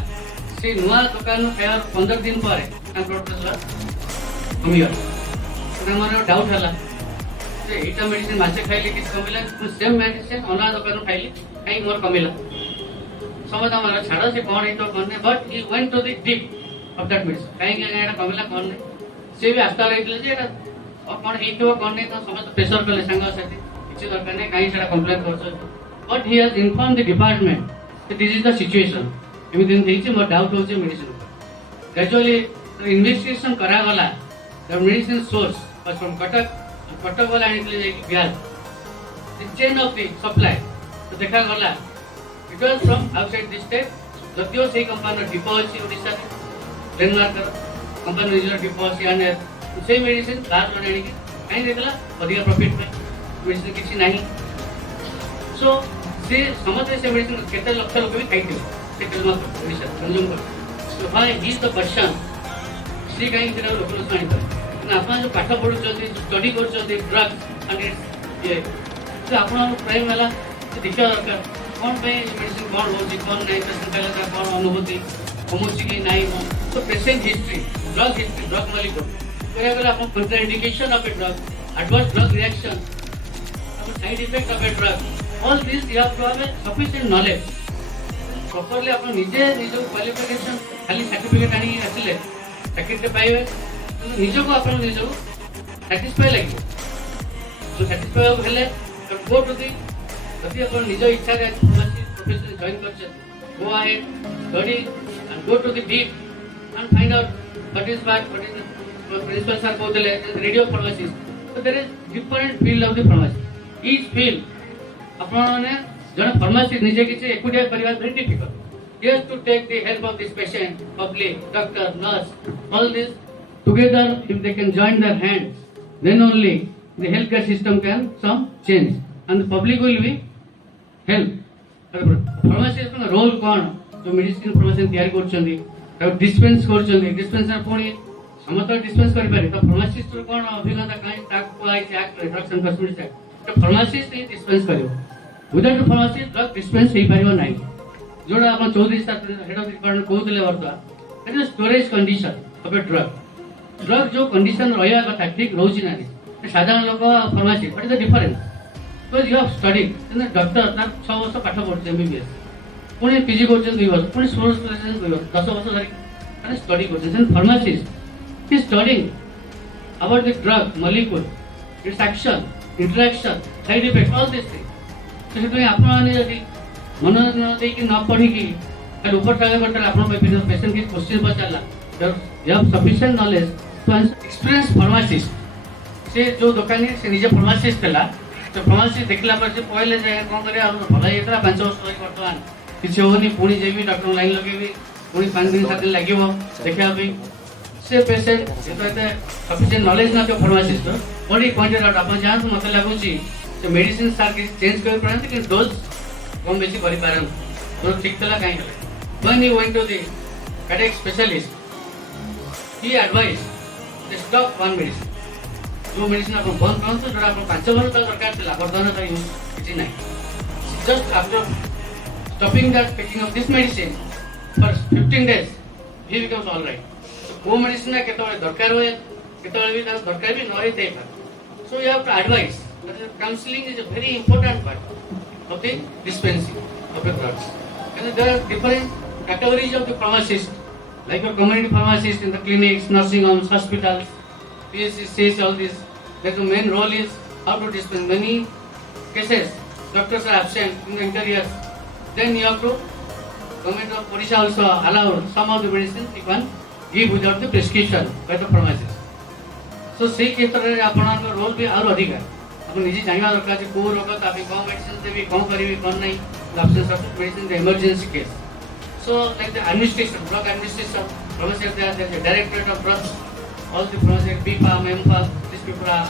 से नुआ दुकान फेयर 15 दिन पर ब्लड प्रेशर कमी गला तो मन डाउट हला जे एटा मेडिसिन मासे खाइले कि कमिला सेम मेडिसिन अना दुकान खाइले काई मोर कमिला समझ हमारा छाड़ा से कौन है तो कौन है but he went to the deep of that medicine काई के एटा कमिला कौन है से भी आस्था रहितले जे एटा और कौन है तो कौन नहीं तो समझ प्रेशर कले संग साथी किछि दरकार नहीं काई छाड़ा कंप्लेंट करछ but he has inform the department that this is the situation एमी दिन देखि मोर डाउट हो जे मेडिसिन ग्रेजुअली इन्वेस्टिगेशन करा गला the medicine source was from Cuttack वाला आनिले Bihar the chain of the supply तो देखा गला It was from outside the state. Jatio sei company depot ଅଛି ଓଡ଼ିଶାରେ ଡେନମାର୍କର company ନିଜର depot ଅଛି and ସେଇ medicine କାହାର ଜଣେ ଆଣିକି କାହିଁ ଦେଇଥିଲା ଅଧିକା profit ପାଇଁ medicine କିଛି ନାହିଁ so ସେ ସମସ୍ତେ ସେ medicine କେତେ ଲକ୍ଷ ଲୋକ ବି ଖାଇଥିବେ ସେ ଡେନମାର୍କ ଓଡ଼ିଶା consume କରି so why he is the person ସେ କାହିଁ ସେଟା ଲୋକ ଆଣିପାରିବେ ନା ଆପଣ ଯୋଉ ପାଠ ପଢୁଛନ୍ତି ଷ୍ଟଡି କରୁଛନ୍ତି ଡ୍ରଗ୍ସ and ଇଏ ସେ ଆପଣଙ୍କ ପ୍ରାଇମ୍ ହେଲା ଦେଖିବା ଦରକାର कौन पे मेडिसिन कौन होती कौन नहीं पेशेंट पहले का कौन अनुभूति कमुची की नहीं हो तो पेशेंट हिस्ट्री ड्रग मालिक तो अगर आप contraindication of a drug adverse drug reaction side effect of a drug all this you have to have a sufficient knowledge properly आप निजे निज क्वालिफिकेशन खाली सर्टिफिकेट आनी आसिले चाकरी ते पाइबे निज को आप निज को सैटिस्फाई लगे तो सैटिस्फाई हेले गो टू दी यदि आप निज इच्छा रे फार्मेसी प्रोफेशन जॉइन करछन go ahead study and go to the deep and find out what is principal sir कहते radio pharmacist so there is different field of the pharmacy each field आपने जन pharmacy निजे किसी एकुटिया करिवा very difficult he has to take the help of this patient public doctor nurse all this together if they can join their hands then only the healthcare system can some change and the public will be help pharmacist का role कौन जो medicine pharmacy तैयार करछंदी dispense करछंदी dispenser पुणी समस्त dispense करि पारे तो pharmacist रो कौन अभिज्ञता काई ताक कोई act drugs and cosmetics act तो फार्मासिस्ट ही डिस्पेंस करियो विदाउट फार्मासिस्ट ड्रग डिस्पेंस हे पारियो नाही जोडा आपण Chowdhury sir head of department कहउतले वर्ता it is storage condition of a drug जो कंडीशन रहया कथा ठीक रहउची नाही साधारण लोक pharmacy what is the difference because you have studied then the doctor that 6 वर्ष पाठ पढ्छ एमबीबीएस पुणी पीजी करछन 2 वर्ष पुणी 16 वर्ष 2 वर्ष 10 वर्ष धरि माने study करछन then pharmacist is studying about the drug molecule its action interaction side effects all these things तो आपण माने यदि मन न दे कि न पढी कि खाली ऊपर टागे करते आपण पेशेंट की question पचाला you have sufficient knowledge to experience pharmacist से जो दुकानी से निजे pharmacist थला तो फार्मेसी देखला पर से पहले जाए कोन करे हम भला एतरा 5 वर्ष होई वर्तमान किछ होनी पुणी जेबी डॉक्टर लाइन लगेबी पुणी 5 दिन 7 दिन लागिवो देखा भी से पेशेंट एतते सफिशिएंट नॉलेज ना तो फार्मासिस्ट बॉडी पॉइंटेड आउट अपन जान तो मते लागुची जे मेडिसिन सार के चेंज कर परंत कि डोज कम बेसी करि पारन तो ठीक तला काई when you went to the cardiac specialist he advised to stop one medicine जो मेडिसिन आपण बंद करतो जोडा आपण 5 वर्ष तक दरकार थिला वर्तमान त यूज किछि नै just after stopping that taking of this medicine for 15 days he becomes all right so को मेडिसिन केतो दरकार होय केतो भी दरकार भी नय दे पार so you have to advise that counseling is a very important part of the dispensing of the drugs and there are different categories of the pharmacists like your community pharmacist in the clinics nursing homes hospitals PSC says all this that the main role is how to dispense many cases doctors are absent in the interiors then you have to government of Odisha also allowed some of the medicines you can give without the prescription by the pharmacist so से क्षेत्र रे आपन का role भी और अधिक है अपन निजे जानवा दरकार जे को रोग त आपन कम मेडिसिन देबी कम करिवि कोन नै absence of medicine the emergency case so like the administration drug administration pharmacy there is a directorate of drugs all the project BPharm, MPharm, these people are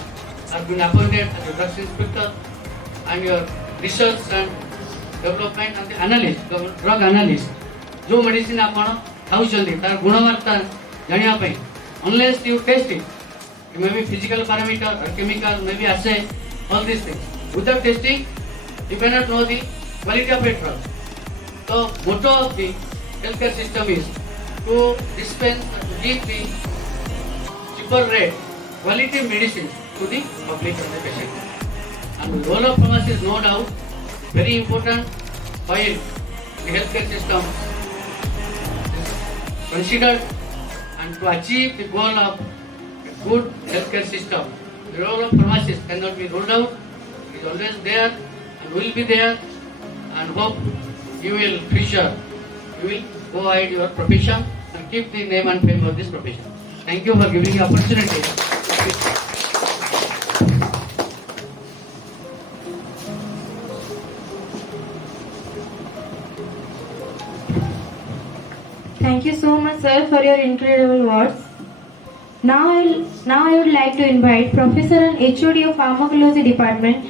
been appointed as a drugs inspector and your research and development and the analyst, the drug analyst. जो medicine आपण खाउछन्ती तार गुणवत्ता जानिया पई unless you test it, it may be physical parameter or chemical, maybe assay, all these things. Without testing, you cannot know the quality of a drug. So motto of the healthcare system is to dispense and give the cheaper rate quality medicine to the public and the patient. And the role of pharmacy is no doubt very important while the healthcare system is considered and to achieve the goal of a good healthcare system. The role of pharmacist cannot be ruled out. It is always there and will be there and hope you will future you will go ahead your profession and keep the name and fame of this profession. Thank you for giving the opportunity. Thank you so much, sir, for your incredible words. Now I would like to invite Professor and HOD of Pharmacology Department,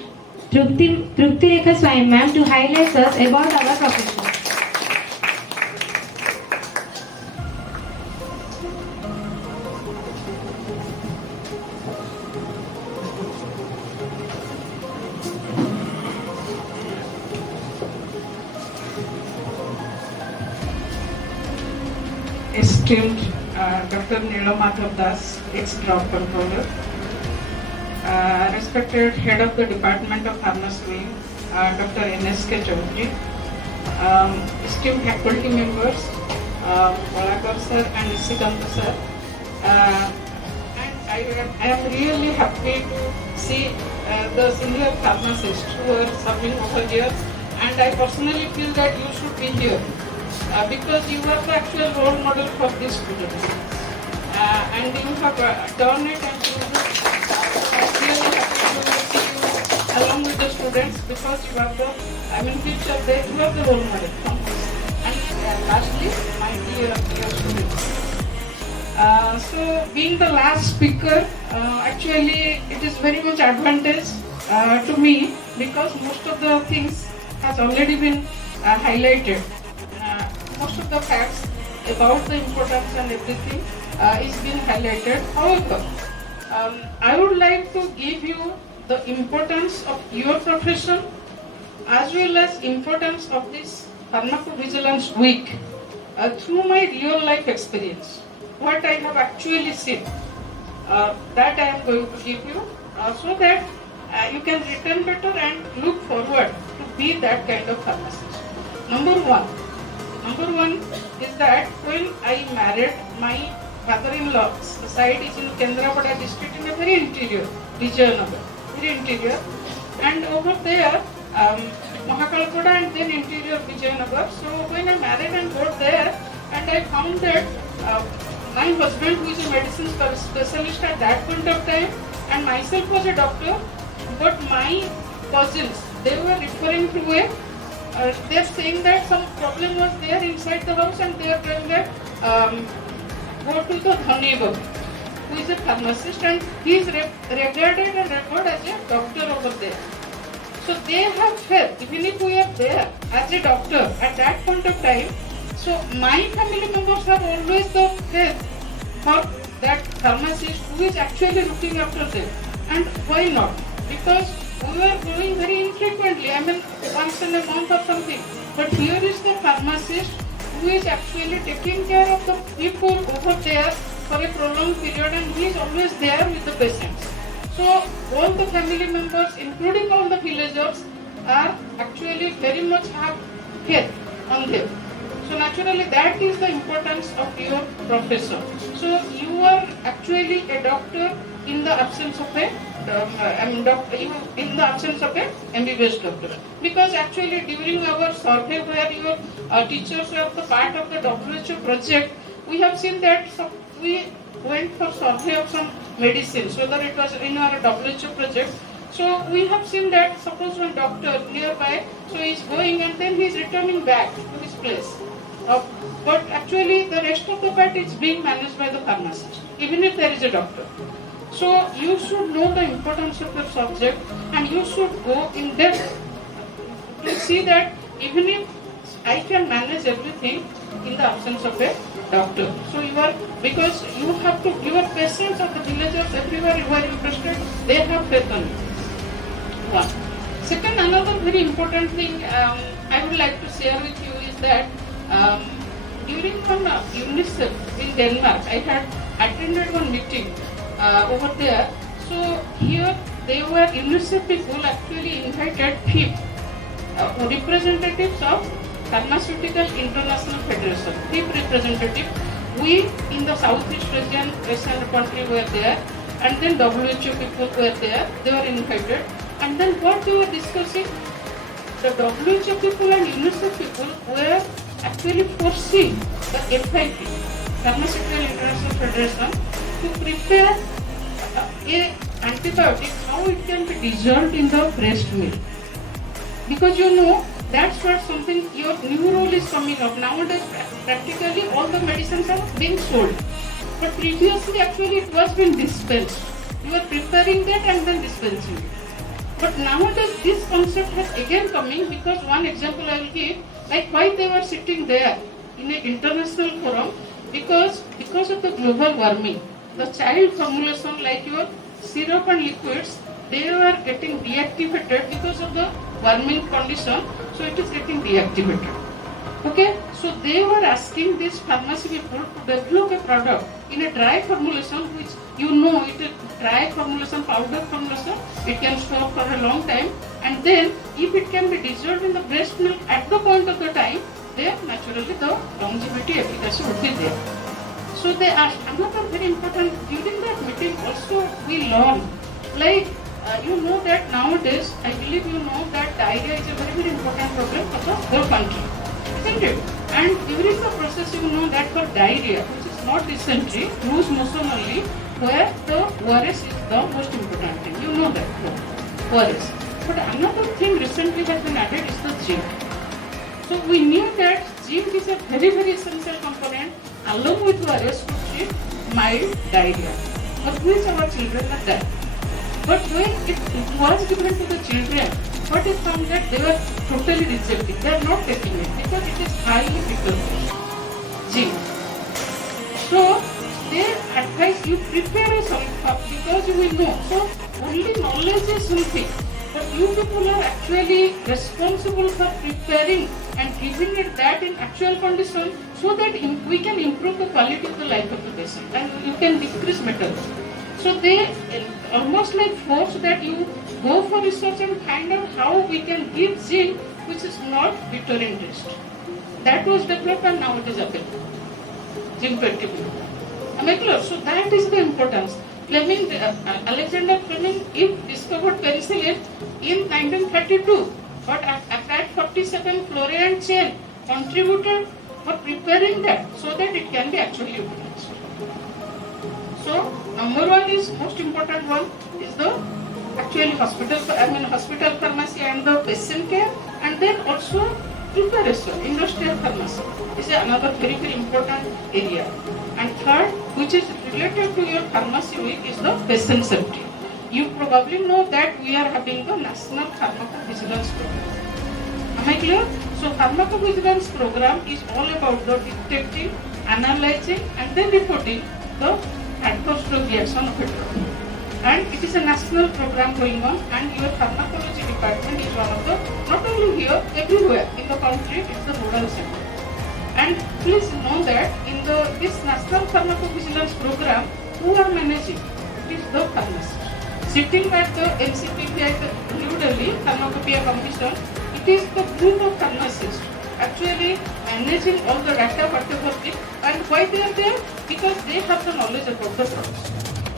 Trupti Rekha Swami ma'am, to highlight us about our profession. Esteemed Dr. Nilamadhav Das, ex-drug controller, respected head of the Department of Pharmacy, Dr. NSK Chaudhary, esteemed faculty members, Balakar sir and Nisikanta sir, and I am really happy to see the senior pharmacists who are serving over here, and I personally feel that you should be here. Because you are the actual role model for these students, and you have done it, and I'm really happy to see you along with the students, because you are the, future there, you are the role model from this. And lastly, my dear students. So being the last speaker, actually it is very much advantage to me, because most of the things has already been highlighted. Most of the facts about the importance and everything is being highlighted. However, I would like to give you the importance of your profession as well as importance of this pharmacovigilance week through my real life experience. What I have actually seen, that I am going to give you, so that you can return better and look forward to be that kind of pharmacist. Number one is that when I married, my father-in-law side is in Kendrapada district, in a very interior, Vijayanagar, very interior, and over there, Mahakalpada and then interior Vijayanagar. So when I married and got there, and I found that my husband, who is a medicine specialist at that point of time, and myself was a doctor, but my cousins, they were referring to a they are saying that some problem was there inside the house, and they are telling that go to the Dhani, who is a pharmacist, and he is regarded and referred as a doctor over there. So they have faith, even if we are there as a doctor at that point of time. So my family members have always the faith for that pharmacist who is actually looking after them. And why not? Because we were going very infrequently, once in a month or something. But here is the pharmacist who is actually taking care of the people over there for a prolonged period, and he is always there with the patients. So all the family members, including all the villagers, are actually very much have faith on them. So naturally that is the importance of your profession. So you are actually a doctor in the absence of a in the absence of a MBBS doctor. Because actually during our survey where your teachers were the part of the WHO project, we have seen that we went for survey of some medicine, so that it was in our WHO project. So we have seen that suppose one doctor nearby, so he is going and then he is returning back to his place. But actually the rest of the part is being managed by the pharmacist, even if there is a doctor. So you should know the importance of your subject, and you should go in depth to see that even if I can manage everything in the absence of a doctor. So because you have to, your patients of the villagers everywhere you are interested, they have faith on you. One. Second, another very important thing I would like to share with you is that during one UNICEF in Denmark, I had attended one meeting over there. So here they were UNICEF people actually invited representatives of Pharmaceutical International Federation, representatives. We in the Southeast Asian country were there, and then WHO people were there. They were invited, and then what they were discussing, the WHO people and UNICEF people were actually forcing the FIP, Pharmaceutical International Federation, to prepare a antibiotic, how it can be dissolved in the breast milk. Because That's what something, your new role is coming up. Nowadays, practically all the medicines are being sold. But previously, actually, it was being dispensed. You were preparing that and then dispensing it. But nowadays, this concept has again coming, because one example I will give, like why they were sitting there in an international forum, because of the global warming, the child formulation like your syrup and liquids, they were getting deactivated because of the warming condition, so it is getting deactivated. Okay, so they were asking these pharmacy people to develop a product in a dry formulation, which you know it is dry formulation, powder formulation, it can store for a long time, and then if it can be dissolved in the breast milk at the point of the time, then naturally the longevity efficacy would be there. So they asked another very important, during that meeting also we learned, like you know that nowadays, I believe you know that diarrhea is a very, very important problem for the whole country, isn't it? And during the process you know that for diarrhea, which is not dysentery, loose motion only, where the ORS is the most important thing. You know that, ORS. But another thing recently has been added is the zinc. So we knew that zinc is a very, very essential component along with ORS to treat mild diarrhea, of which our children are dying. But when it was given to the children, what is found that they were totally rejecting. They are not taking it because it is highly bitter zinc. So they advise you prepare a sulfur because you will know. So only knowledge is something, but you people are actually responsible for preparing and giving it that in actual condition, so that we can improve the quality of the life of the patient and you can decrease metals. So they almost like force that you go for research and find out how we can give zinc which is not bitter in taste. That was developed and now it is available. Zinc 20. Am I clear? So that is the importance. Fleming, Alexander Fleming, discovered penicillin in 1932, but applied 47 fluoride chain contributed for preparing that so that it can be actually utilized. So number one is most important one is the actually hospital pharmacy and the patient care, and then also preparation, industrial pharmacy is another very, very important area. And third, which is related to your pharmacy week, is the patient safety. You probably know that we are having the National Pharmacovigilance Program. Am I clear? So Pharmacovigilance Program is all about the detecting, analyzing and then reporting the adverse drug reaction of a drug. And it is a national program going on, and your pharmacology department is one of the, not only here, everywhere in the country, it's the nodal center. And please know that in this national pharmacovigilance program, who are managing? It is the pharmacist. Sitting at the NCPP at the New Delhi Pharmacopoeia Commission, it is the group of pharmacists actually managing all the data whatever it, and why they are there? Because they have the knowledge about the products.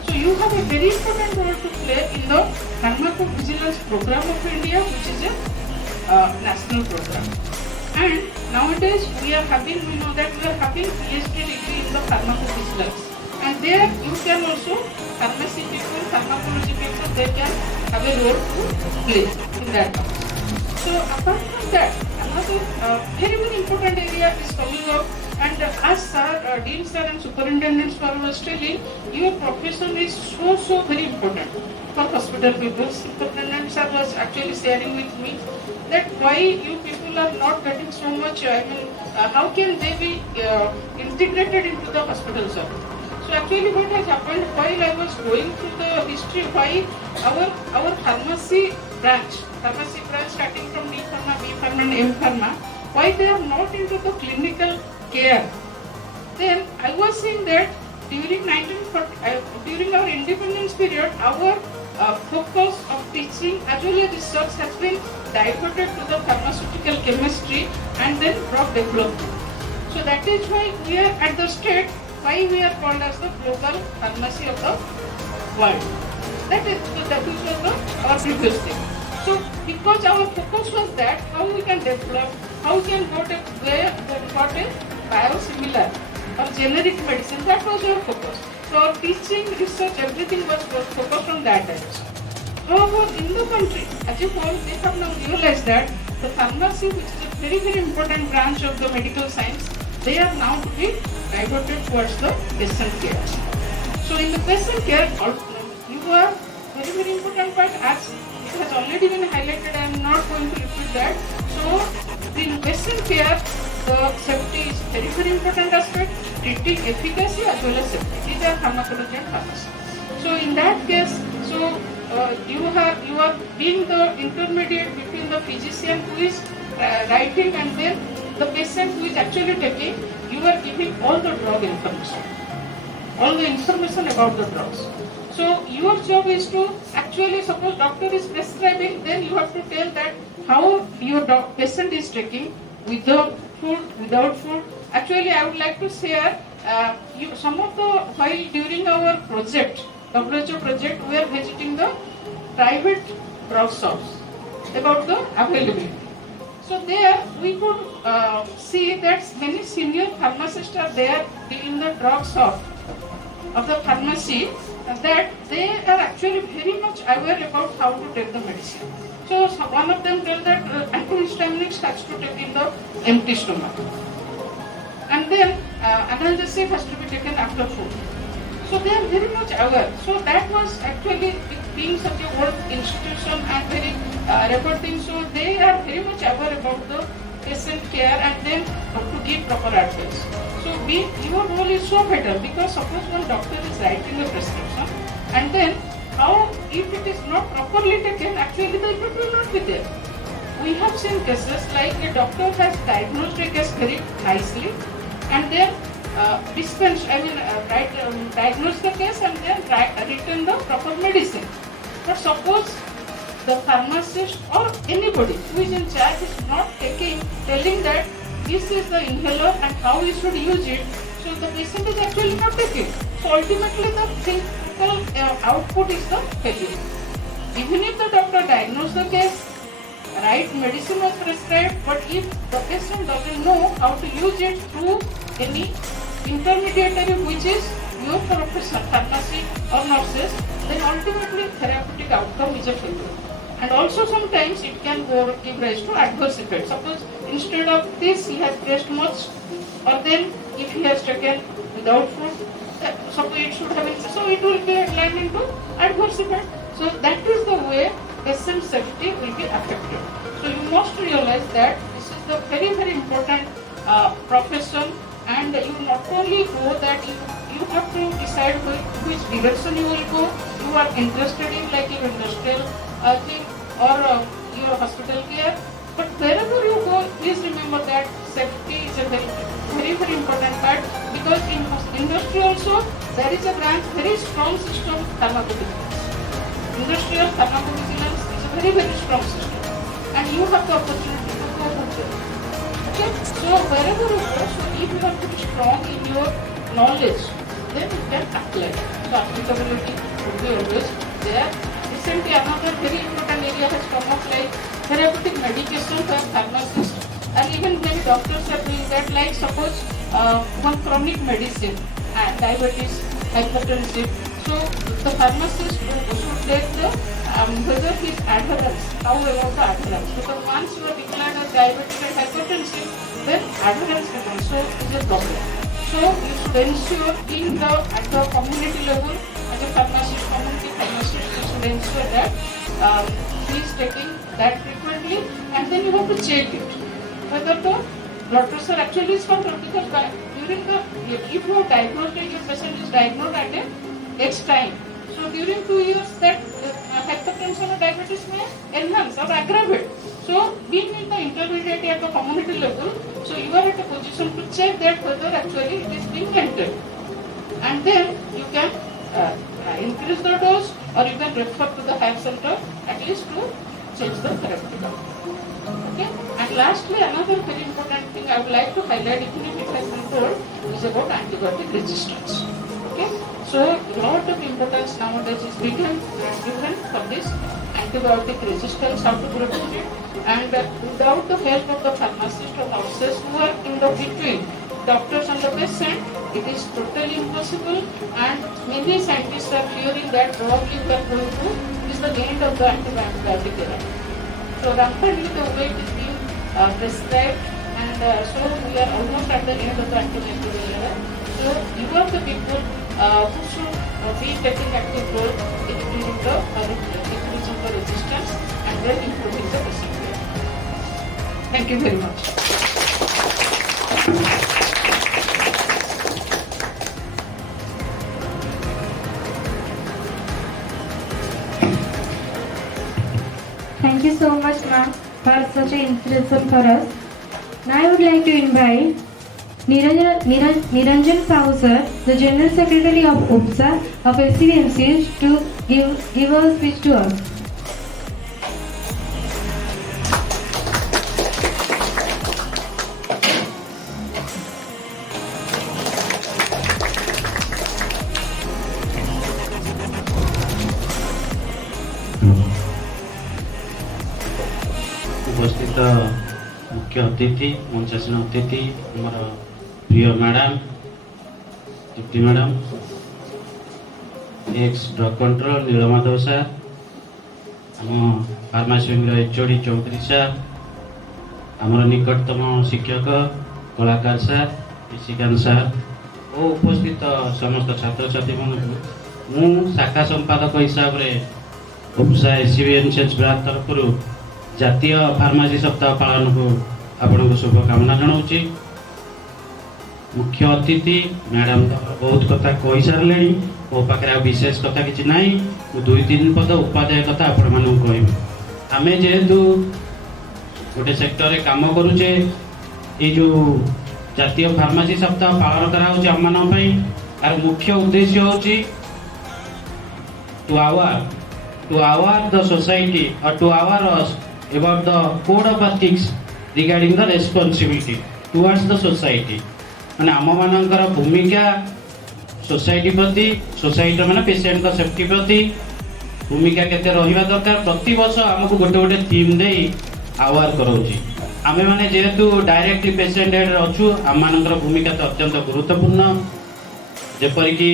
So you have a very important role to play in the pharmacovigilance program of India, which is a national program. And nowadays we know that we are having PhD degree in the pharmacovigilance. And there you can also, pharmacy people, pharmacology people, they can have a role to play in that. So apart from that, another very, very important area is coming up, and as sir, Dean sir and Superintendent sir was telling, your profession is so very important for hospital people. Superintendent sir was actually sharing with me that why you people are not getting so much, how can they be integrated into the hospital service? So actually what has happened, while I was going through the history, why our pharmacy branch starting from D Pharma, B Pharma and M Pharma, why they are not into the clinical care. Then I was seeing that during our independence period, our focus of teaching as well as research has been diverted to the pharmaceutical chemistry and then drug development. So that is why we are at the state why we are called as the global pharmacy of the world. That was our previous thing. So because our focus was that, how we can develop, how we can got a biosimilar or generic medicine, that was our focus. So our teaching, research, everything was focused on that direction. However, in the country, as a whole, they have now realized that the pharmacy, which is a very, very important branch of the medical science, they are now to be diverted towards the patient care. So in the patient care, you are very, very important part, as it has already been highlighted. I am not going to repeat that. So in patient care, the safety is very, very important aspect, treating efficacy as well as safety. These are pharmacology and pharmacy. So in that case, you are being the intermediate between the physician who is writing and then the patient who is actually taking. You are giving all the drug information, all the information about the drugs. So your job is to actually, suppose doctor is prescribing, then you have to tell that how your patient is taking, with the food, without food. Actually, I would like to share while during our project, WHO project, we are visiting the private drug shops about the availability. So there we could see that many senior pharmacists are there in the drug shop of the pharmacy, that they are actually very much aware about how to take the medicine. So one of them tells that antihistaminics has to take in the empty stomach, and then analgesic has to be taken after food. So they are very much aware. So that was actually, being such a old institution and very referred thing, so they are very much aware about the patient care and then to give proper advice. So your role is so vital, because suppose one doctor is writing a prescription and then how, if it is not properly taken, actually the effect will not be there. We have seen cases like a doctor has diagnosed a case very nicely and then diagnose the case and then written the proper medicine. But suppose the pharmacist or anybody who is in charge is not telling that this is the inhaler and how you should use it, so the patient is actually not taking. So ultimately the output is the failure. Even if the doctor diagnosed the case, right medicine was prescribed, but if the patient doesn't know how to use it through any intermediary, which is your profession, pharmacy or nurses, then ultimately therapeutic outcome is a failure. And also sometimes it can give rise to adverse effects. Suppose instead of this he has pressed much, or then if he has taken without food, suppose it should have, so it will be lined into adverse effect. So that is the way patient safety will be affected. So you must realize that this is the very, very important profession, and you not only go that you have to decide which direction you will go. You are interested in like your industrial thing or your hospital care, but wherever you go, please remember that safety is a very, very, very important part, because in industry also there is a branch, very strong system, pharmacovigilance. Industrial pharmacovigilance is a very, very strong system, and you have the opportunity to go with them. Okay, so wherever you go, so if you have to be strong in your knowledge, then you can apply. So applicability would be always there. Recently, another very important area has come up, like therapeutic medication for pharmacists, and even many doctors are doing that. Like suppose one chronic medicine, diabetes, hypertension. So the pharmacist should take the whether his adherence, how about the adherence. Because once you are declared as diabetic and hypertensive, then adherence is also a problem. So you should ensure at the community level, as a pharmacist, community pharmacist, you should ensure that he is taking that frequently, and then you have to check it whether the blood pressure actually is controlled. Because during if you are diagnosed, your patient is diagnosed at a X time. So during 2 years, that hypertension or diabetes may enhance or aggravate. So being in the intermediate at the community level, so you are at a position to check that whether actually it is being maintained, and then you can increase the dose, or you can refer to the higher center at least to change the therapeutic outcome. Okay. And lastly, another very important thing I would like to highlight, even if it has been told, is about antibiotic resistance. Okay. So a lot of importance nowadays is given for this antibiotic resistance, how to prevent it, and without the help of the pharmacist or nurses who are in the between doctors and the patient, it is totally impossible, and many scientists are fearing that probably we are going to is the end of the antibiotic era. So rampantly the way it is being prescribed, and so we are almost at the end of the antimicrobial era. So you are the people who should be taking active role in decreasing the resistance and then improving the patient care. Thank you very much. Thank you so much, ma'am, for such an inspiration for us. Now I would like to invite Niranjan Sahu sir, the General Secretary of UPSA of SCB MCH, to give a speech to us. उपस्थित मुख्य अतिथि मंचासीन अतिथि आमर प्रिय madam Deepti madam x drug control Neelmadhav सार आम pharmacy wing HOD Chaudhary सार आमर निकटतम शिक्षक कलाकार सार ऋषिकांत सार और उपस्थित समस्त छात्र छात्री मन मु शाखा संपादक हिसाब से उपसा एससीबी एमसीएच ब्रांच तरफ जातीय फार्मासी सप्ताह पालन को आपन को शुभकामना जनाऊँगी। मुख्य अतिथि मैडम बहुत कथा कही सारे मो पाखे विशेष कथा किसी ना दुई तीन पद उपाध्याय कथा आपण मान कह आम जेहेतु गोटे सेक्टर में कम करुचे ये जो जातीय फार्मासी सप्ताह पालन कराऊँच आम मान तार मुख्य उद्देश्य हूँ टू आवर द सोसाइटी और to our about the code of ethics regarding the responsibility towards the society माने आम मानकर भूमिका सोसाइटी प्रति सोसाइटी माने पेशेंट का सेफ्टी प्रति भूमिका केते रहिबा दरकार प्रति वर्ष हमको गोटे गोटे थीम देई आवार कराउची आमे माने जेहेतु डायरेक्टली पेशेंट हेड अछु आम मानकर भूमिका तो अत्यंत गुरुत्वपूर्ण जेपरि कि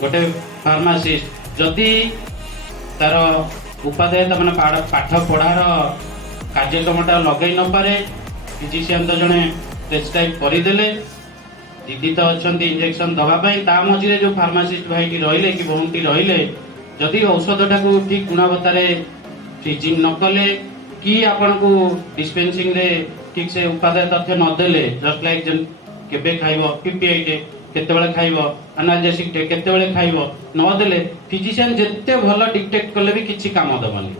गोटे फार्मासिस्ट जदि तार उपाध्याय मैंने पाठ पढ़ार कार्यक्रमटा लगे न पारे फिजिशियन तो जड़े प्रेस्क्राइब करदे दीदी तो अच्छा इंजेक्शन दवापाई मझे जो फार्मासिस्ट भाई रहिले कि भौंटी रहिले जदि औषधटा को ठीक गुणवत्तार फ्रिजिंग न कले कि आपण को डिस्पेंसिंग रे ठीक से उपाध्याय तथ्य नदेले जस्ट लाइक केबे खाइब पीपीआई केतेबेले खाइब एनाल्जेसिक केतेबेले खाइब नदेले फिजिशियन जेते भल डिटेक्ट कले भी किछि काम दबनी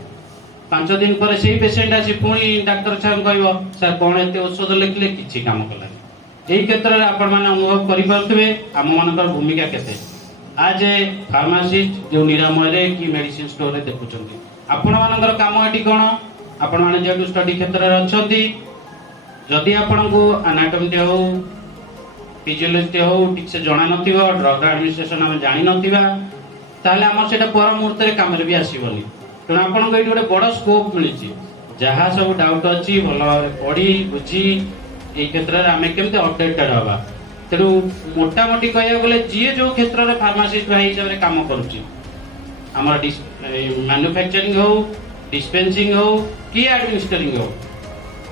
5 दिन पर से पेशेंट आसी पुणी डाक्टर साहब कहब सर कौन एते औषध लिखले किछि काम कला एही क्षेत्र में आपण माने अनुभव करि पारथबे आम मानकर भूमिका केते आज ए फार्मासिस्ट जो निरामय रे कि मेडिसिन स्टोर रे देखुचंती आपण मानकर काम एटी कोन आपण माने जेतु स्टडी क्षेत्र रे अछंती जदि आपण को एनाटॉमी हो फिजियोलॉजी हो ठीक से जाना नथिबा ड्रग एडमिनिस्ट्रेशन हम जानि नथिबा ताले हमर सेटा पर मुहूर्त रे काम रे भी आसीबनी तेणु आपण को एटी गोटे बड़ स्कोप मिलिछि जहाँ सब डाउट अच्छी भल पढ़ी बुझी ये क्षेत्र में आम केमती अपडेटेड हवा तेणु मोटामोटी कह गले जी जो क्षेत्र में फार्मासिस्ट भाई हिसाब से कम करुम मैन्युफैक्चरिंग हो डिस्पेंसिंग हो कि एडमिनिस्ट्रेटिंग हो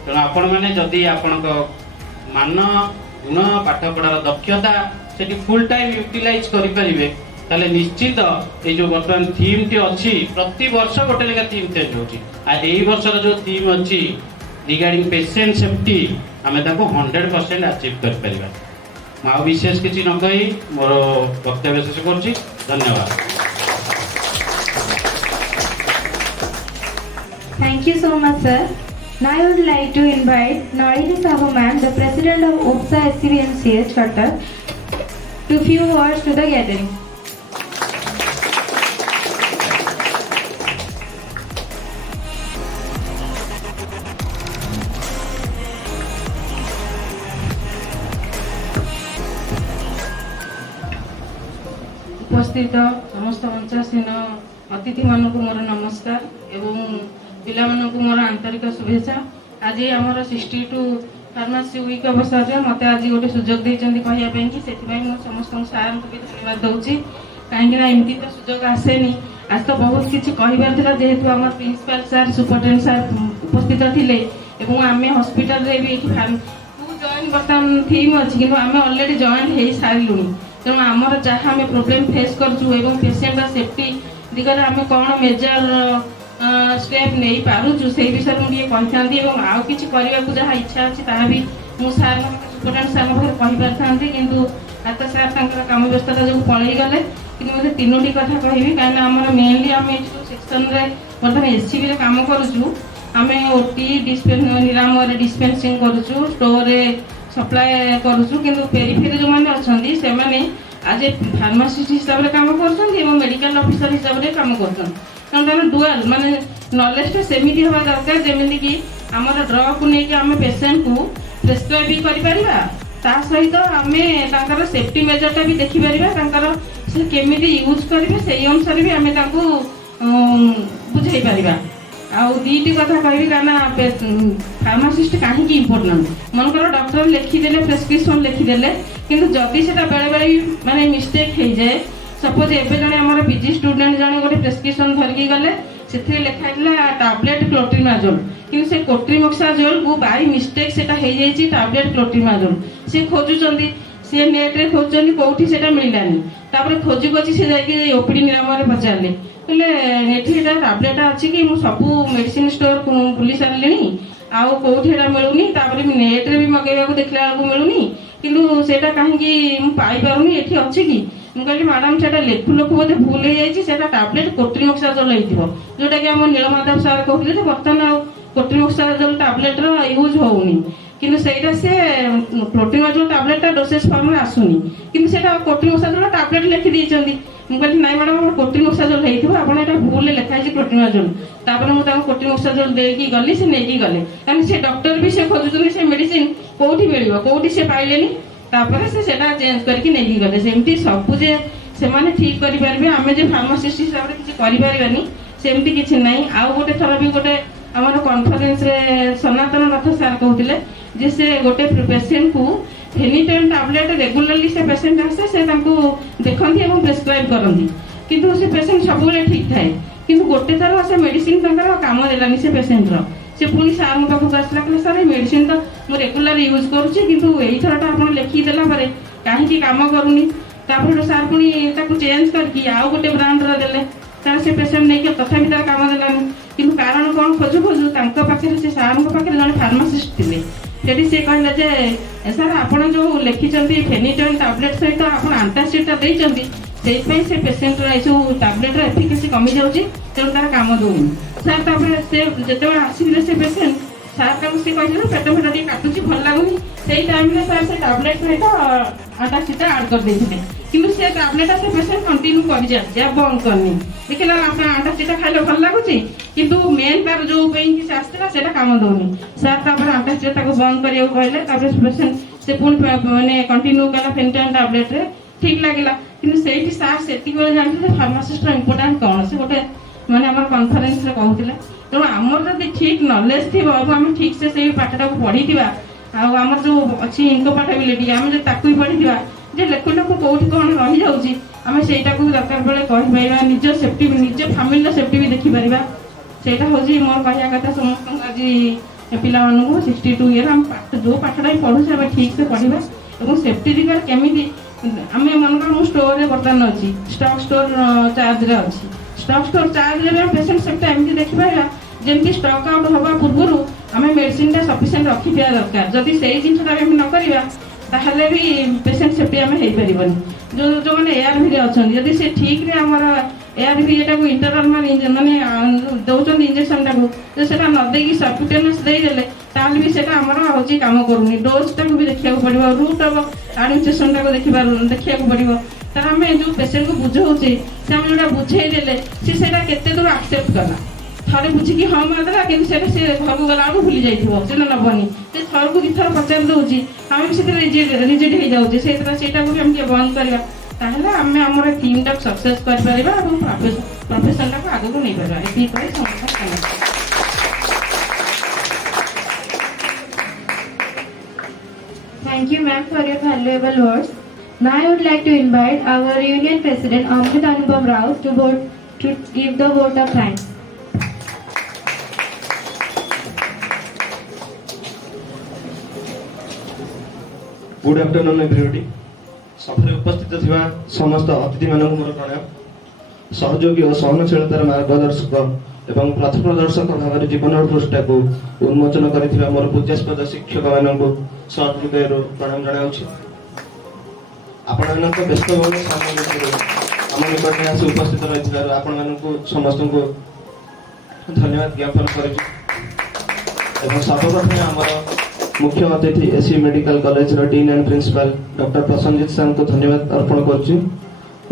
तेणु आपण मैंने जदि आपण मान गुण पाठ पढ़ार दक्षता से फुल टाइम यूटिलाइज करें ताले निश्चित ये जो बर्तमान थीम टी अच्छी प्रति वर्ष गोटे लेखा थीम चेंज होची आ एई वर्षर जो थीम अच्छी रिगार्डिंग पेशेंट सेफ्टी आमे ताको 100% अचीव कर परिबा मां विशेष किछि न कहि मोर वक्तव्य शेष करछि धन्यवाद। Thank you so much, sir. Now I would like to invite Nalini Sahu ma'am, the president of UPSA SCB MCH Cuttack, to few words to the gathering. उपस्थित समस्त मंचासीन अतिथि मानक मोर नमस्कार एवं पिला मानक मोर आंतरिक शुभेच्छा। आज आमर 62 फार्मासी वीक अवसर में मत आज गोटे सुजोग देइचंदी कहया पे कि सेति मो समस्त सार को भी धन्यवाद दउची काहेकि ना एमती तो सुजोग आसेनी आज तो बहुत किछि कहिबार थिला जेहेतु हमर प्रिंसिपल सर सुपरटेंडेंट सर उपस्थित थिले ଏବଂ ଆମେ ହସ୍ପିଟାଲରେ ବି ଏଠି ଜଏନ୍ ବର୍ତ୍ତମାନ ଥିମ୍ ଅଛି କିନ୍ତୁ ଆମେ ଅଲରେଡ଼ି ଜଏନ୍ ହେଇସାରିଲୁଣି। ତେଣୁ ଆମର ଯାହା ଆମେ ପ୍ରୋବ୍ଲେମ୍ ଫେସ୍ କରୁଛୁ ଏବଂ ପେସେଣ୍ଟର ସେଫ୍ଟି ଦିଗରେ ଆମେ କ'ଣ ମେଜର ଷ୍ଟେପ୍ ନେଇପାରୁଛୁ ସେଇ ବିଷୟରେ ମୁଁ ଟିକେ କହିଥାନ୍ତି ଏବଂ ଆଉ କିଛି କରିବାକୁ ଯାହା ଇଚ୍ଛା ଅଛି ତାହା ବି ମୁଁ ସାର୍ଙ୍କ ସୁପରିଟେଣ୍ଡେଣ୍ଟ ସାର୍ଙ୍କ ପାଖରେ କହିପାରିଥାନ୍ତି କିନ୍ତୁ ଆତ ସାର୍ ତାଙ୍କର କାମ ବ୍ୟସ୍ତତା ଯୋଗୁଁ ପଳେଇଗଲେ। କିନ୍ତୁ ମୋତେ 3ଟି କଥା କହିବି କାହିଁକିନା ଆମର ମେନଲି ଆମେ ଯେଉଁ ସେକ୍ସନରେ ବର୍ତ୍ତମାନ SCBରେ କାମ କରୁଛୁ ଆମେ OT ନିରାମୟରେ ଡିସ୍ପେନ୍ସିଂ କରୁଛୁ, ଷ୍ଟୋରରେ ସପ୍ଲାଏ କରୁଛୁ କିନ୍ତୁ ପେରିଫେରି ଯେଉଁମାନେ ଅଛନ୍ତି ସେମାନେ ଆଜ ଏ ଫାର୍ମାସିଷ୍ଟ ହିସାବରେ କାମ କରୁଛନ୍ତି ଏବଂ ମେଡ଼ିକାଲ ଅଫିସର ହିସାବରେ କାମ କରୁଛନ୍ତି। ତେଣୁ ତାର ଡୁଆଲ ମାନେ ନଲେଜଟା ସେମିତି ହେବା ଦରକାର ଯେମିତିକି ଆମର ଡ୍ରଗ୍କୁ ନେଇକି ଆମେ ପେସେଣ୍ଟକୁ ପ୍ରେସ୍କ୍ରାଇବ୍ ବି କରିପାରିବା, ତା ସହିତ ଆମେ ତାଙ୍କର ସେଫ୍ଟି ମେଜରଟା ବି ଦେଖିପାରିବା, ତାଙ୍କର ସେ କେମିତି ୟୁଜ୍ କରିବେ ସେଇ ଅନୁସାରେ ବି ଆମେ ତାଙ୍କୁ ବୁଝାଇ ପାରିବା। ଆଉ 2ଟି କଥା କହିବି କାରଣ ଫାର୍ମାସିଷ୍ଟ କାହିଁକି ଇମ୍ପୋର୍ଟାଣ୍ଟ। ମନେକର ଡକ୍ଟର ଲେଖିଦେଲେ ପ୍ରେସ୍କ୍ରିପସନ୍ ଲେଖିଦେଲେ କିନ୍ତୁ ଯଦି ସେଟା ବେଳେବେଳେ ମାନେ ମିଷ୍ଟେକ୍ ହେଇଯାଏ, ସପୋଜ ଏବେ ଜଣେ ଆମର PG ଷ୍ଟୁଡେଣ୍ଟ ଜଣେ ଗୋଟେ ପ୍ରେସ୍କ୍ରିପସନ୍ ଧରିକି ଗଲେ ସେଥିରେ ଲେଖା ହେଇଥିଲା ଟାବଲେଟ୍ କ୍ଲୋଟ୍ରିମାଜୋଲ୍ କିନ୍ତୁ ସେ କୋଟ୍ରିମୋକ୍ସାଜୋଲ୍କୁ ବାଇ ମିଷ୍ଟେକ୍ ସେଟା ହେଇଯାଇଛି ଟାବଲେଟ୍ କ୍ଲୋଟ୍ରିମାଜୋଲ୍। ସେ ଖୋଜୁଛନ୍ତି, ସେ ନେଟ୍ରେ ଖୋଜୁଛନ୍ତି କେଉଁଠି ସେଟା ମିଳିଲାନି, ତାପରେ ଖୋଜି ସେ ଯାଇକି OPD ନିରାମୟରେ ପଚାରିଲେ କହିଲେ ଏଠି ଏଟା ଟାବଲେଟ୍ ଅଛି କି ମୁଁ ସବୁ ମେଡ଼ିସିନ ଷ୍ଟୋର ବୁଲି ସାରିଲିଣି ଆଉ କେଉଁଠି ଏଟା ମିଳୁନି, ତାପରେ ନେଟ୍ରେ ବି ମଗେଇବାକୁ ଦେଖିଲା ବେଳକୁ ମିଳୁନି କିନ୍ତୁ ସେଇଟା କାହିଁକି ମୁଁ ପାଇପାରୁନି, ଏଠି ଅଛି କି? ମୁଁ କହିଲି ମ୍ୟାଡ଼ାମ୍ ସେଟା ଲେଖୁ ବୋଧେ ଭୁଲ ହେଇଯାଇଛି, ସେଟା ଟାବଲେଟ୍ କୋଟ୍ରିମୋକ୍ସାଜୋଲ୍ ହେଇଥିବ ଯେଉଁଟାକି ଆମ ନୀଳମାଧବ ସାର୍ କହୁଥିଲେ ଯେ ବର୍ତ୍ତମାନ ଆଉ କୋଟ୍ରିମୋକ୍ସାଜୋଲ୍ ଟାବଲେଟ୍ର ୟୁଜ୍ ହେଉନି କିନ୍ତୁ ସେଇଟା ସେ କ୍ଲୋଟ୍ରିମାଜୋଲ୍ ଟାବଲେଟ୍ଟା ଡୋସେଜ୍ ଫର୍ମରେ ଆସୁନି କିନ୍ତୁ ସେଇଟା କୋଟ୍ରିମୋକ୍ସାଜୋଲ୍ ଟାବଲେଟ୍ ଲେଖିଦେଇଛନ୍ତି। ମୁଁ କହିଲି ନାଇଁ ମ୍ୟାଡ଼ାମ୍ ଆମର କୋଟ୍ରିମୋକ୍ସାଜୋଲ୍ ହେଇଥିବ, ଆପଣ ଏଇଟା ଭୁଲରେ ଲେଖା ହେଇଛି କ୍ଲୋଟ୍ରିମାଜୋଲ୍। ତାପରେ ମୁଁ ତାଙ୍କୁ କୋଟ୍ରିମୋକ୍ସାଜୋଲ୍ ଦେଇକି ଗଲି, ସେ ନେଇକି ଗଲେ କାରଣ ସେ ଡକ୍ଟର ବି ସେ ଖୋଜୁଛନ୍ତି ସେ ମେଡ଼ିସିନ କେଉଁଠି ମିଳିବ, କେଉଁଠି ସେ ପାଇଲେନି, ତାପରେ ସେ ସେଟା ଚେଞ୍ଜ କରିକି ନେଇକି ଗଲେ। ସେମିତି ସବୁ ଯେ ସେମାନେ ଠିକ୍ କରିପାରିବେ ଆମେ ଯେ ଫାର୍ମାସିଷ୍ଟ ହିସାବରେ କିଛି କରିପାରିବାନି ସେମିତି କିଛି ନାହିଁ। ଆଉ ଗୋଟେ ଥର ବି ଗୋଟେ ଆମର କନଫରେନ୍ସରେ ସନାତନ ରଥ ସାର୍ କହୁଥିଲେ ଯେ ସେ ଗୋଟେ ପେସେଣ୍ଟକୁ ଫେନିଟନ୍ ଟାବଲେଟ୍ ରେଗୁଲାରଲି ସେ ପେସେଣ୍ଟ ଆସେ ସେ ତାଙ୍କୁ ଦେଖନ୍ତି ଏବଂ ପ୍ରେସ୍କ୍ରାଇବ୍ କରନ୍ତି କିନ୍ତୁ ସେ ପେସେଣ୍ଟ ସବୁବେଳେ ଠିକ୍ ଥାଏ କିନ୍ତୁ ଗୋଟେ ଥର ସେ ମେଡ଼ିସିନ ତାଙ୍କର କାମ ଦେଲାନି ସେ ପେସେଣ୍ଟର। ସେ ପୁଣି ସାର୍ଙ୍କ ପାଖକୁ ଆସିଲା କହିଲେ ସାର୍ ଏ ମେଡ଼ିସିନ ତ ମୁଁ ରେଗୁଲାର ୟୁଜ୍ କରୁଛି କିନ୍ତୁ ଏଇଥରଟା ଆପଣ ଲେଖିକି ଦେଲା ପରେ କାହିଁକି କାମ କରୁନି, ତାପରେ ସାର୍ ପୁଣି ତାକୁ ଚେଞ୍ଜ କରିକି ଆଉ ଗୋଟେ ବ୍ରାଣ୍ଡର ଦେଲେ, ତାର ସେ ପେସେଣ୍ଟ ନେଇକି ତଥାପି ତାର କାମ ଦେଲାନି କିନ୍ତୁ କାରଣ କ'ଣ ଖୋଜୁ ଖୋଜୁ ତାଙ୍କ ପାଖରେ ସେ ସାର୍ଙ୍କ ପାଖରେ ଜଣେ ଫାର୍ମାସିଷ୍ଟ ଥିଲେ। ସେଠି ସେ କହିଲେ ଯେ ସାର୍ ଆପଣ ଯେଉଁ ଲେଖିଛନ୍ତି ଫେନିଟନ୍ ଟାବଲେଟ୍ ସହିତ ଆପଣ ଆଣ୍ଟାସିଡ଼୍ଟା ଦେଇଛନ୍ତି ସେଇଥିପାଇଁ ସେ ପେସେଣ୍ଟର ଏସବୁ ଟାବଲେଟ୍ର ଏଫିକାସି କମିଯାଉଛି ତେଣୁ ତାର କାମ ଦେଉନି। ସାର୍ ତାପରେ ସେ ଯେତେବେଳେ ଆସିଥିଲେ ସେ ପେସେଣ୍ଟ ସାର୍ ତାଙ୍କୁ ସେ କହିଥିଲେ ପେଟ ଟିକେ କାଟୁଛି ଭଲ ଲାଗୁନି, ସେଇ ଟାଇମ୍ରେ ସାର୍ ସେ ଟାବଲେଟ୍ ସହିତ ଆଣ୍ଟାସିଡ଼୍ଟା ଆଡ଼୍ କରିଦେଇଥିଲେ କିନ୍ତୁ ସେ ଟାବଲେଟ୍ଟା ସେ ପେସେଣ୍ଟ କଣ୍ଟିନ୍ୟୁ କରିଚାଲିଛି ଆଉ ବନ୍ଦ କରିନି। ଦେଖିଲା ଆପଣ ଆଣ୍ଟାସିଡ଼୍ଟା ଖାଇଲେ ଭଲ ଲାଗୁଛି କିନ୍ତୁ ମେନ୍ ତାର ଯେଉଁ ପାଇଁ ସେ ଆସିଥିଲା ସେଇଟା କାମ ଦେଉନି। ସାର୍ ତାପରେ ଆଣ୍ଟାସିଡ଼୍ଟା ତାକୁ ବନ୍ଦ କରିବାକୁ କହିଲେ, ତାପରେ ପେସେଣ୍ଟ ସେ ପୁଣି ମାନେ କଣ୍ଟିନ୍ୟୁ କଲା ଫେନିଟନ୍ ଟାବଲେଟ୍ରେ ଠିକ୍ ଲାଗିଲା କିନ୍ତୁ ସେଇଠି ସାର୍ ସେତିକିବେଳେ ଜାଣିଥିଲେ ଫାର୍ମାସିଷ୍ଟର ଇମ୍ପୋର୍ଟାଣ୍ଟ କ'ଣ ସେ ଗୋଟେ ମାନେ ଆମର କନଫରେନ୍ସରେ କହୁଥିଲେ। ତେଣୁ ଆମର ଯଦି ଠିକ୍ ନଲେଜ୍ ଥିବ ଏବଂ ଆମେ ଠିକ୍ ସେ ସେଇ ପାଠଟାକୁ ପଢ଼ିଥିବା ଆଉ ଆମର ଯେଉଁ ଅଛି ଇନକମ୍ପାଟାବିଲିଟି ଆମେ ଯଦି ତାକୁ ବି ପଢ଼ିଥିବା ଯେ ଲେଖୁଟାକୁ କେଉଁଠି କ'ଣ ରହିଯାଉଛି ଆମେ ସେଇଟାକୁ ଦରକାର ବେଳେ କହିପାରିବା, ନିଜ ସେଫ୍ଟି ନିଜ ଫ୍ୟାମିଲିର ସେଫ୍ଟି ବି ଦେଖିପାରିବା। ସେଇଟା ହେଉଛି ମୋର କହିବା କଥା ସମସ୍ତଙ୍କୁ ଆଜି ପିଲାମାନଙ୍କୁ 62 ଇୟର୍ ଆମେ ଯେଉଁ ପାଠଟା ବି ପଢ଼ୁଛେ ଆମେ ଠିକ୍ ସେ ପଢ଼ିବା ଏବଂ ସେଫ୍ଟି ଦିଗରେ କେମିତି ଆମେ ମନେକର ମୁଁ ଷ୍ଟୋରରେ ବର୍ତ୍ତମାନ ଅଛି ଷ୍ଟକ୍ ଷ୍ଟୋର ଚାର୍ଜରେ ଅଛି, ଷ୍ଟକ୍ ଷ୍ଟୋର ଚାର୍ଜରେ ଆମେ ପେସେଣ୍ଟ ସେଫ୍ଟି ଏମିତି ଦେଖିପାରିବା ଯେମିତି ଷ୍ଟକ୍ ଆଉଟ୍ ହେବା ପୂର୍ବରୁ ଆମେ ମେଡ଼ିସିନଟା ସଫିସିଏଣ୍ଟ ରଖିଥିବା ଦରକାର। ଯଦି ସେଇ ଜିନିଷଟା ଆମେ ନ କରିବା ତାହେଲେ ବି ପେସେଣ୍ଟ ସେଫ୍ଟି ଆମେ ହେଇପାରିବନି। ଯେଉଁମାନେ ARVରେ ଅଛନ୍ତି ଯଦି ସେ ଠିକ୍ରେ ଆମର ARV ଏଟାକୁ ଇଣ୍ଟରନାଲ ମାନେ ଦେଉଛନ୍ତି ଇଞ୍ଜେକ୍ସନଟାକୁ ଯଦି ସେଟା ନ ଦେଇକି ସବକ୍ୟୁଟେନିୟସ୍ ଦେଇଦେଲେ ତାହେଲେ ବି ସେଟା ଆମର ହେଉଛି କାମ କରୁନି। ଡୋଜ୍ଟାକୁ ବି ଦେଖିବାକୁ ପଡ଼ିବ, ରୁଟ୍ ଅଫ୍ ଆଡମିନିଷ୍ଟ୍ରେସନଟାକୁ ଦେଖିବାକୁ ପଡ଼ିବ। ତାର ଆମେ ଯେଉଁ ପେସେଣ୍ଟକୁ ବୁଝାଉଛେ ସେ ଆମେ ଯେଉଁଟା ବୁଝେଇ ଦେଲେ ସେ ସେଇଟା କେତେ ଦୂର ଆକ୍ସେପ୍ଟ କଲା, ଥରେ ବୁଝିକି ହଁ ମାରିଦେଲା କିନ୍ତୁ ସେଇଟା ସେ ଘରକୁ ଗଲାବେଳକୁ ଭୁଲି ଯାଇଥିବ ସେଇଟା ନେବନି, ସେ ଥରକୁ ଦୁଇଥର ପଚାରି ଦେଉଛି ଆମେ ବି ସେଥିରେ ରିଜିଡ୍ ହେଇଯାଉଛି। ସେଇଟାକୁ ବି ଆମେ ଟିକେ ବନ୍ଦ କରିବା ତାହେଲେ ଆମେ ଆମର ଟିମ୍ଟାକୁ ସକ୍ସେସ୍ କରିପାରିବା ଏବଂ ପ୍ରଫେସନଟାକୁ ଆଗକୁ ନେଇପାରିବା। ଏତିକି କହି ସମସ୍ତଙ୍କୁ Thank you, ma'am, for your valuable words. Now I would like to invite our Union President Amrit Anubhav Rao to give the vote of thanks. Good afternoon everybody सभारे उपस्थित थिबा समस्त अतिथि मानक मोर प्रणाम सहयोगी और सहनशीलतार मार्गदर्शक एवं पथ प्रदर्शक भाव जीवन पृष्ठा को उन्मोचन कर मोर पूज्यास्पद शिक्षक मानक सहृदय प्रणाम जनाऊँ आपण व्यस्तबहुल समय आम निकटे आसी उपस्थित रही आपण मानक समस्त को धन्यवाद ज्ञापन कर सर्वप्रथम आमर मुख्य अतिथि SCB medical college dean and principal doctor Prasannajit sir को धन्यवाद अर्पण करुच्ची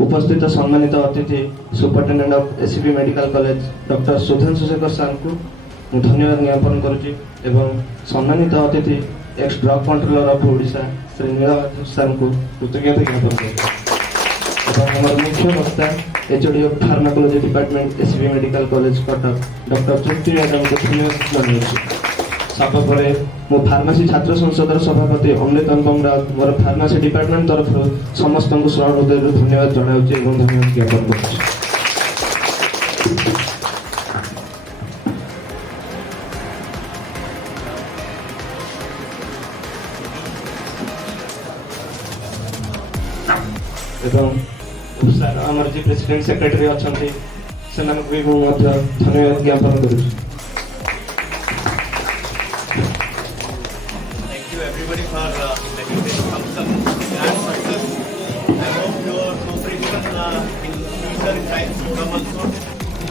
उपस्थित सम्मानित अतिथि superintendent of SCB medical college doctor Sudhanshu Shekhar sir को धन्यवाद ज्ञापन करुच्ची एवं सम्मानित अतिथि ex drug controller of Odisha Shri Nilamadhab sir को कृतज्ञता ज्ञापन कर मुख्य वक्ता HOD of pharmacology department SCB medical college Cuttack doctor Tripti madam को धन्यवाद जनाऊँ सापरे मो फार्मासी छात्र संसदर सभापति अमृत अनुपम राउत मोर फार्मासी डिपार्टमेंट तरफ समस्त को सहृदय धन्यवाद जनाऊँ धन्यवाद ज्ञापन कर आमर जी प्रेसिडेंट सेक्रेटरी अच्छा से धन्यवाद ज्ञापन करुँ everybody for making this function and success. I hope your cooperation in future times to come also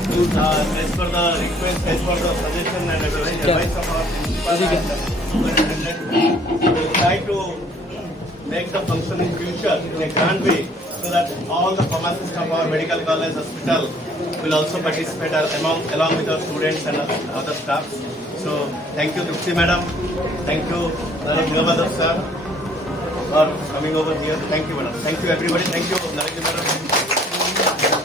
to as per the request, as per the suggestion and advice of our principal and superintendent. We will try to make the function in future in a grand way so that all the pharmacists of our medical college hospital will also participate along with our students and other staff. So thank you Trupti madam, thank you Nilmadhav sir for coming over here. Thank you madam, thank you everybody, thank you Narendra madam.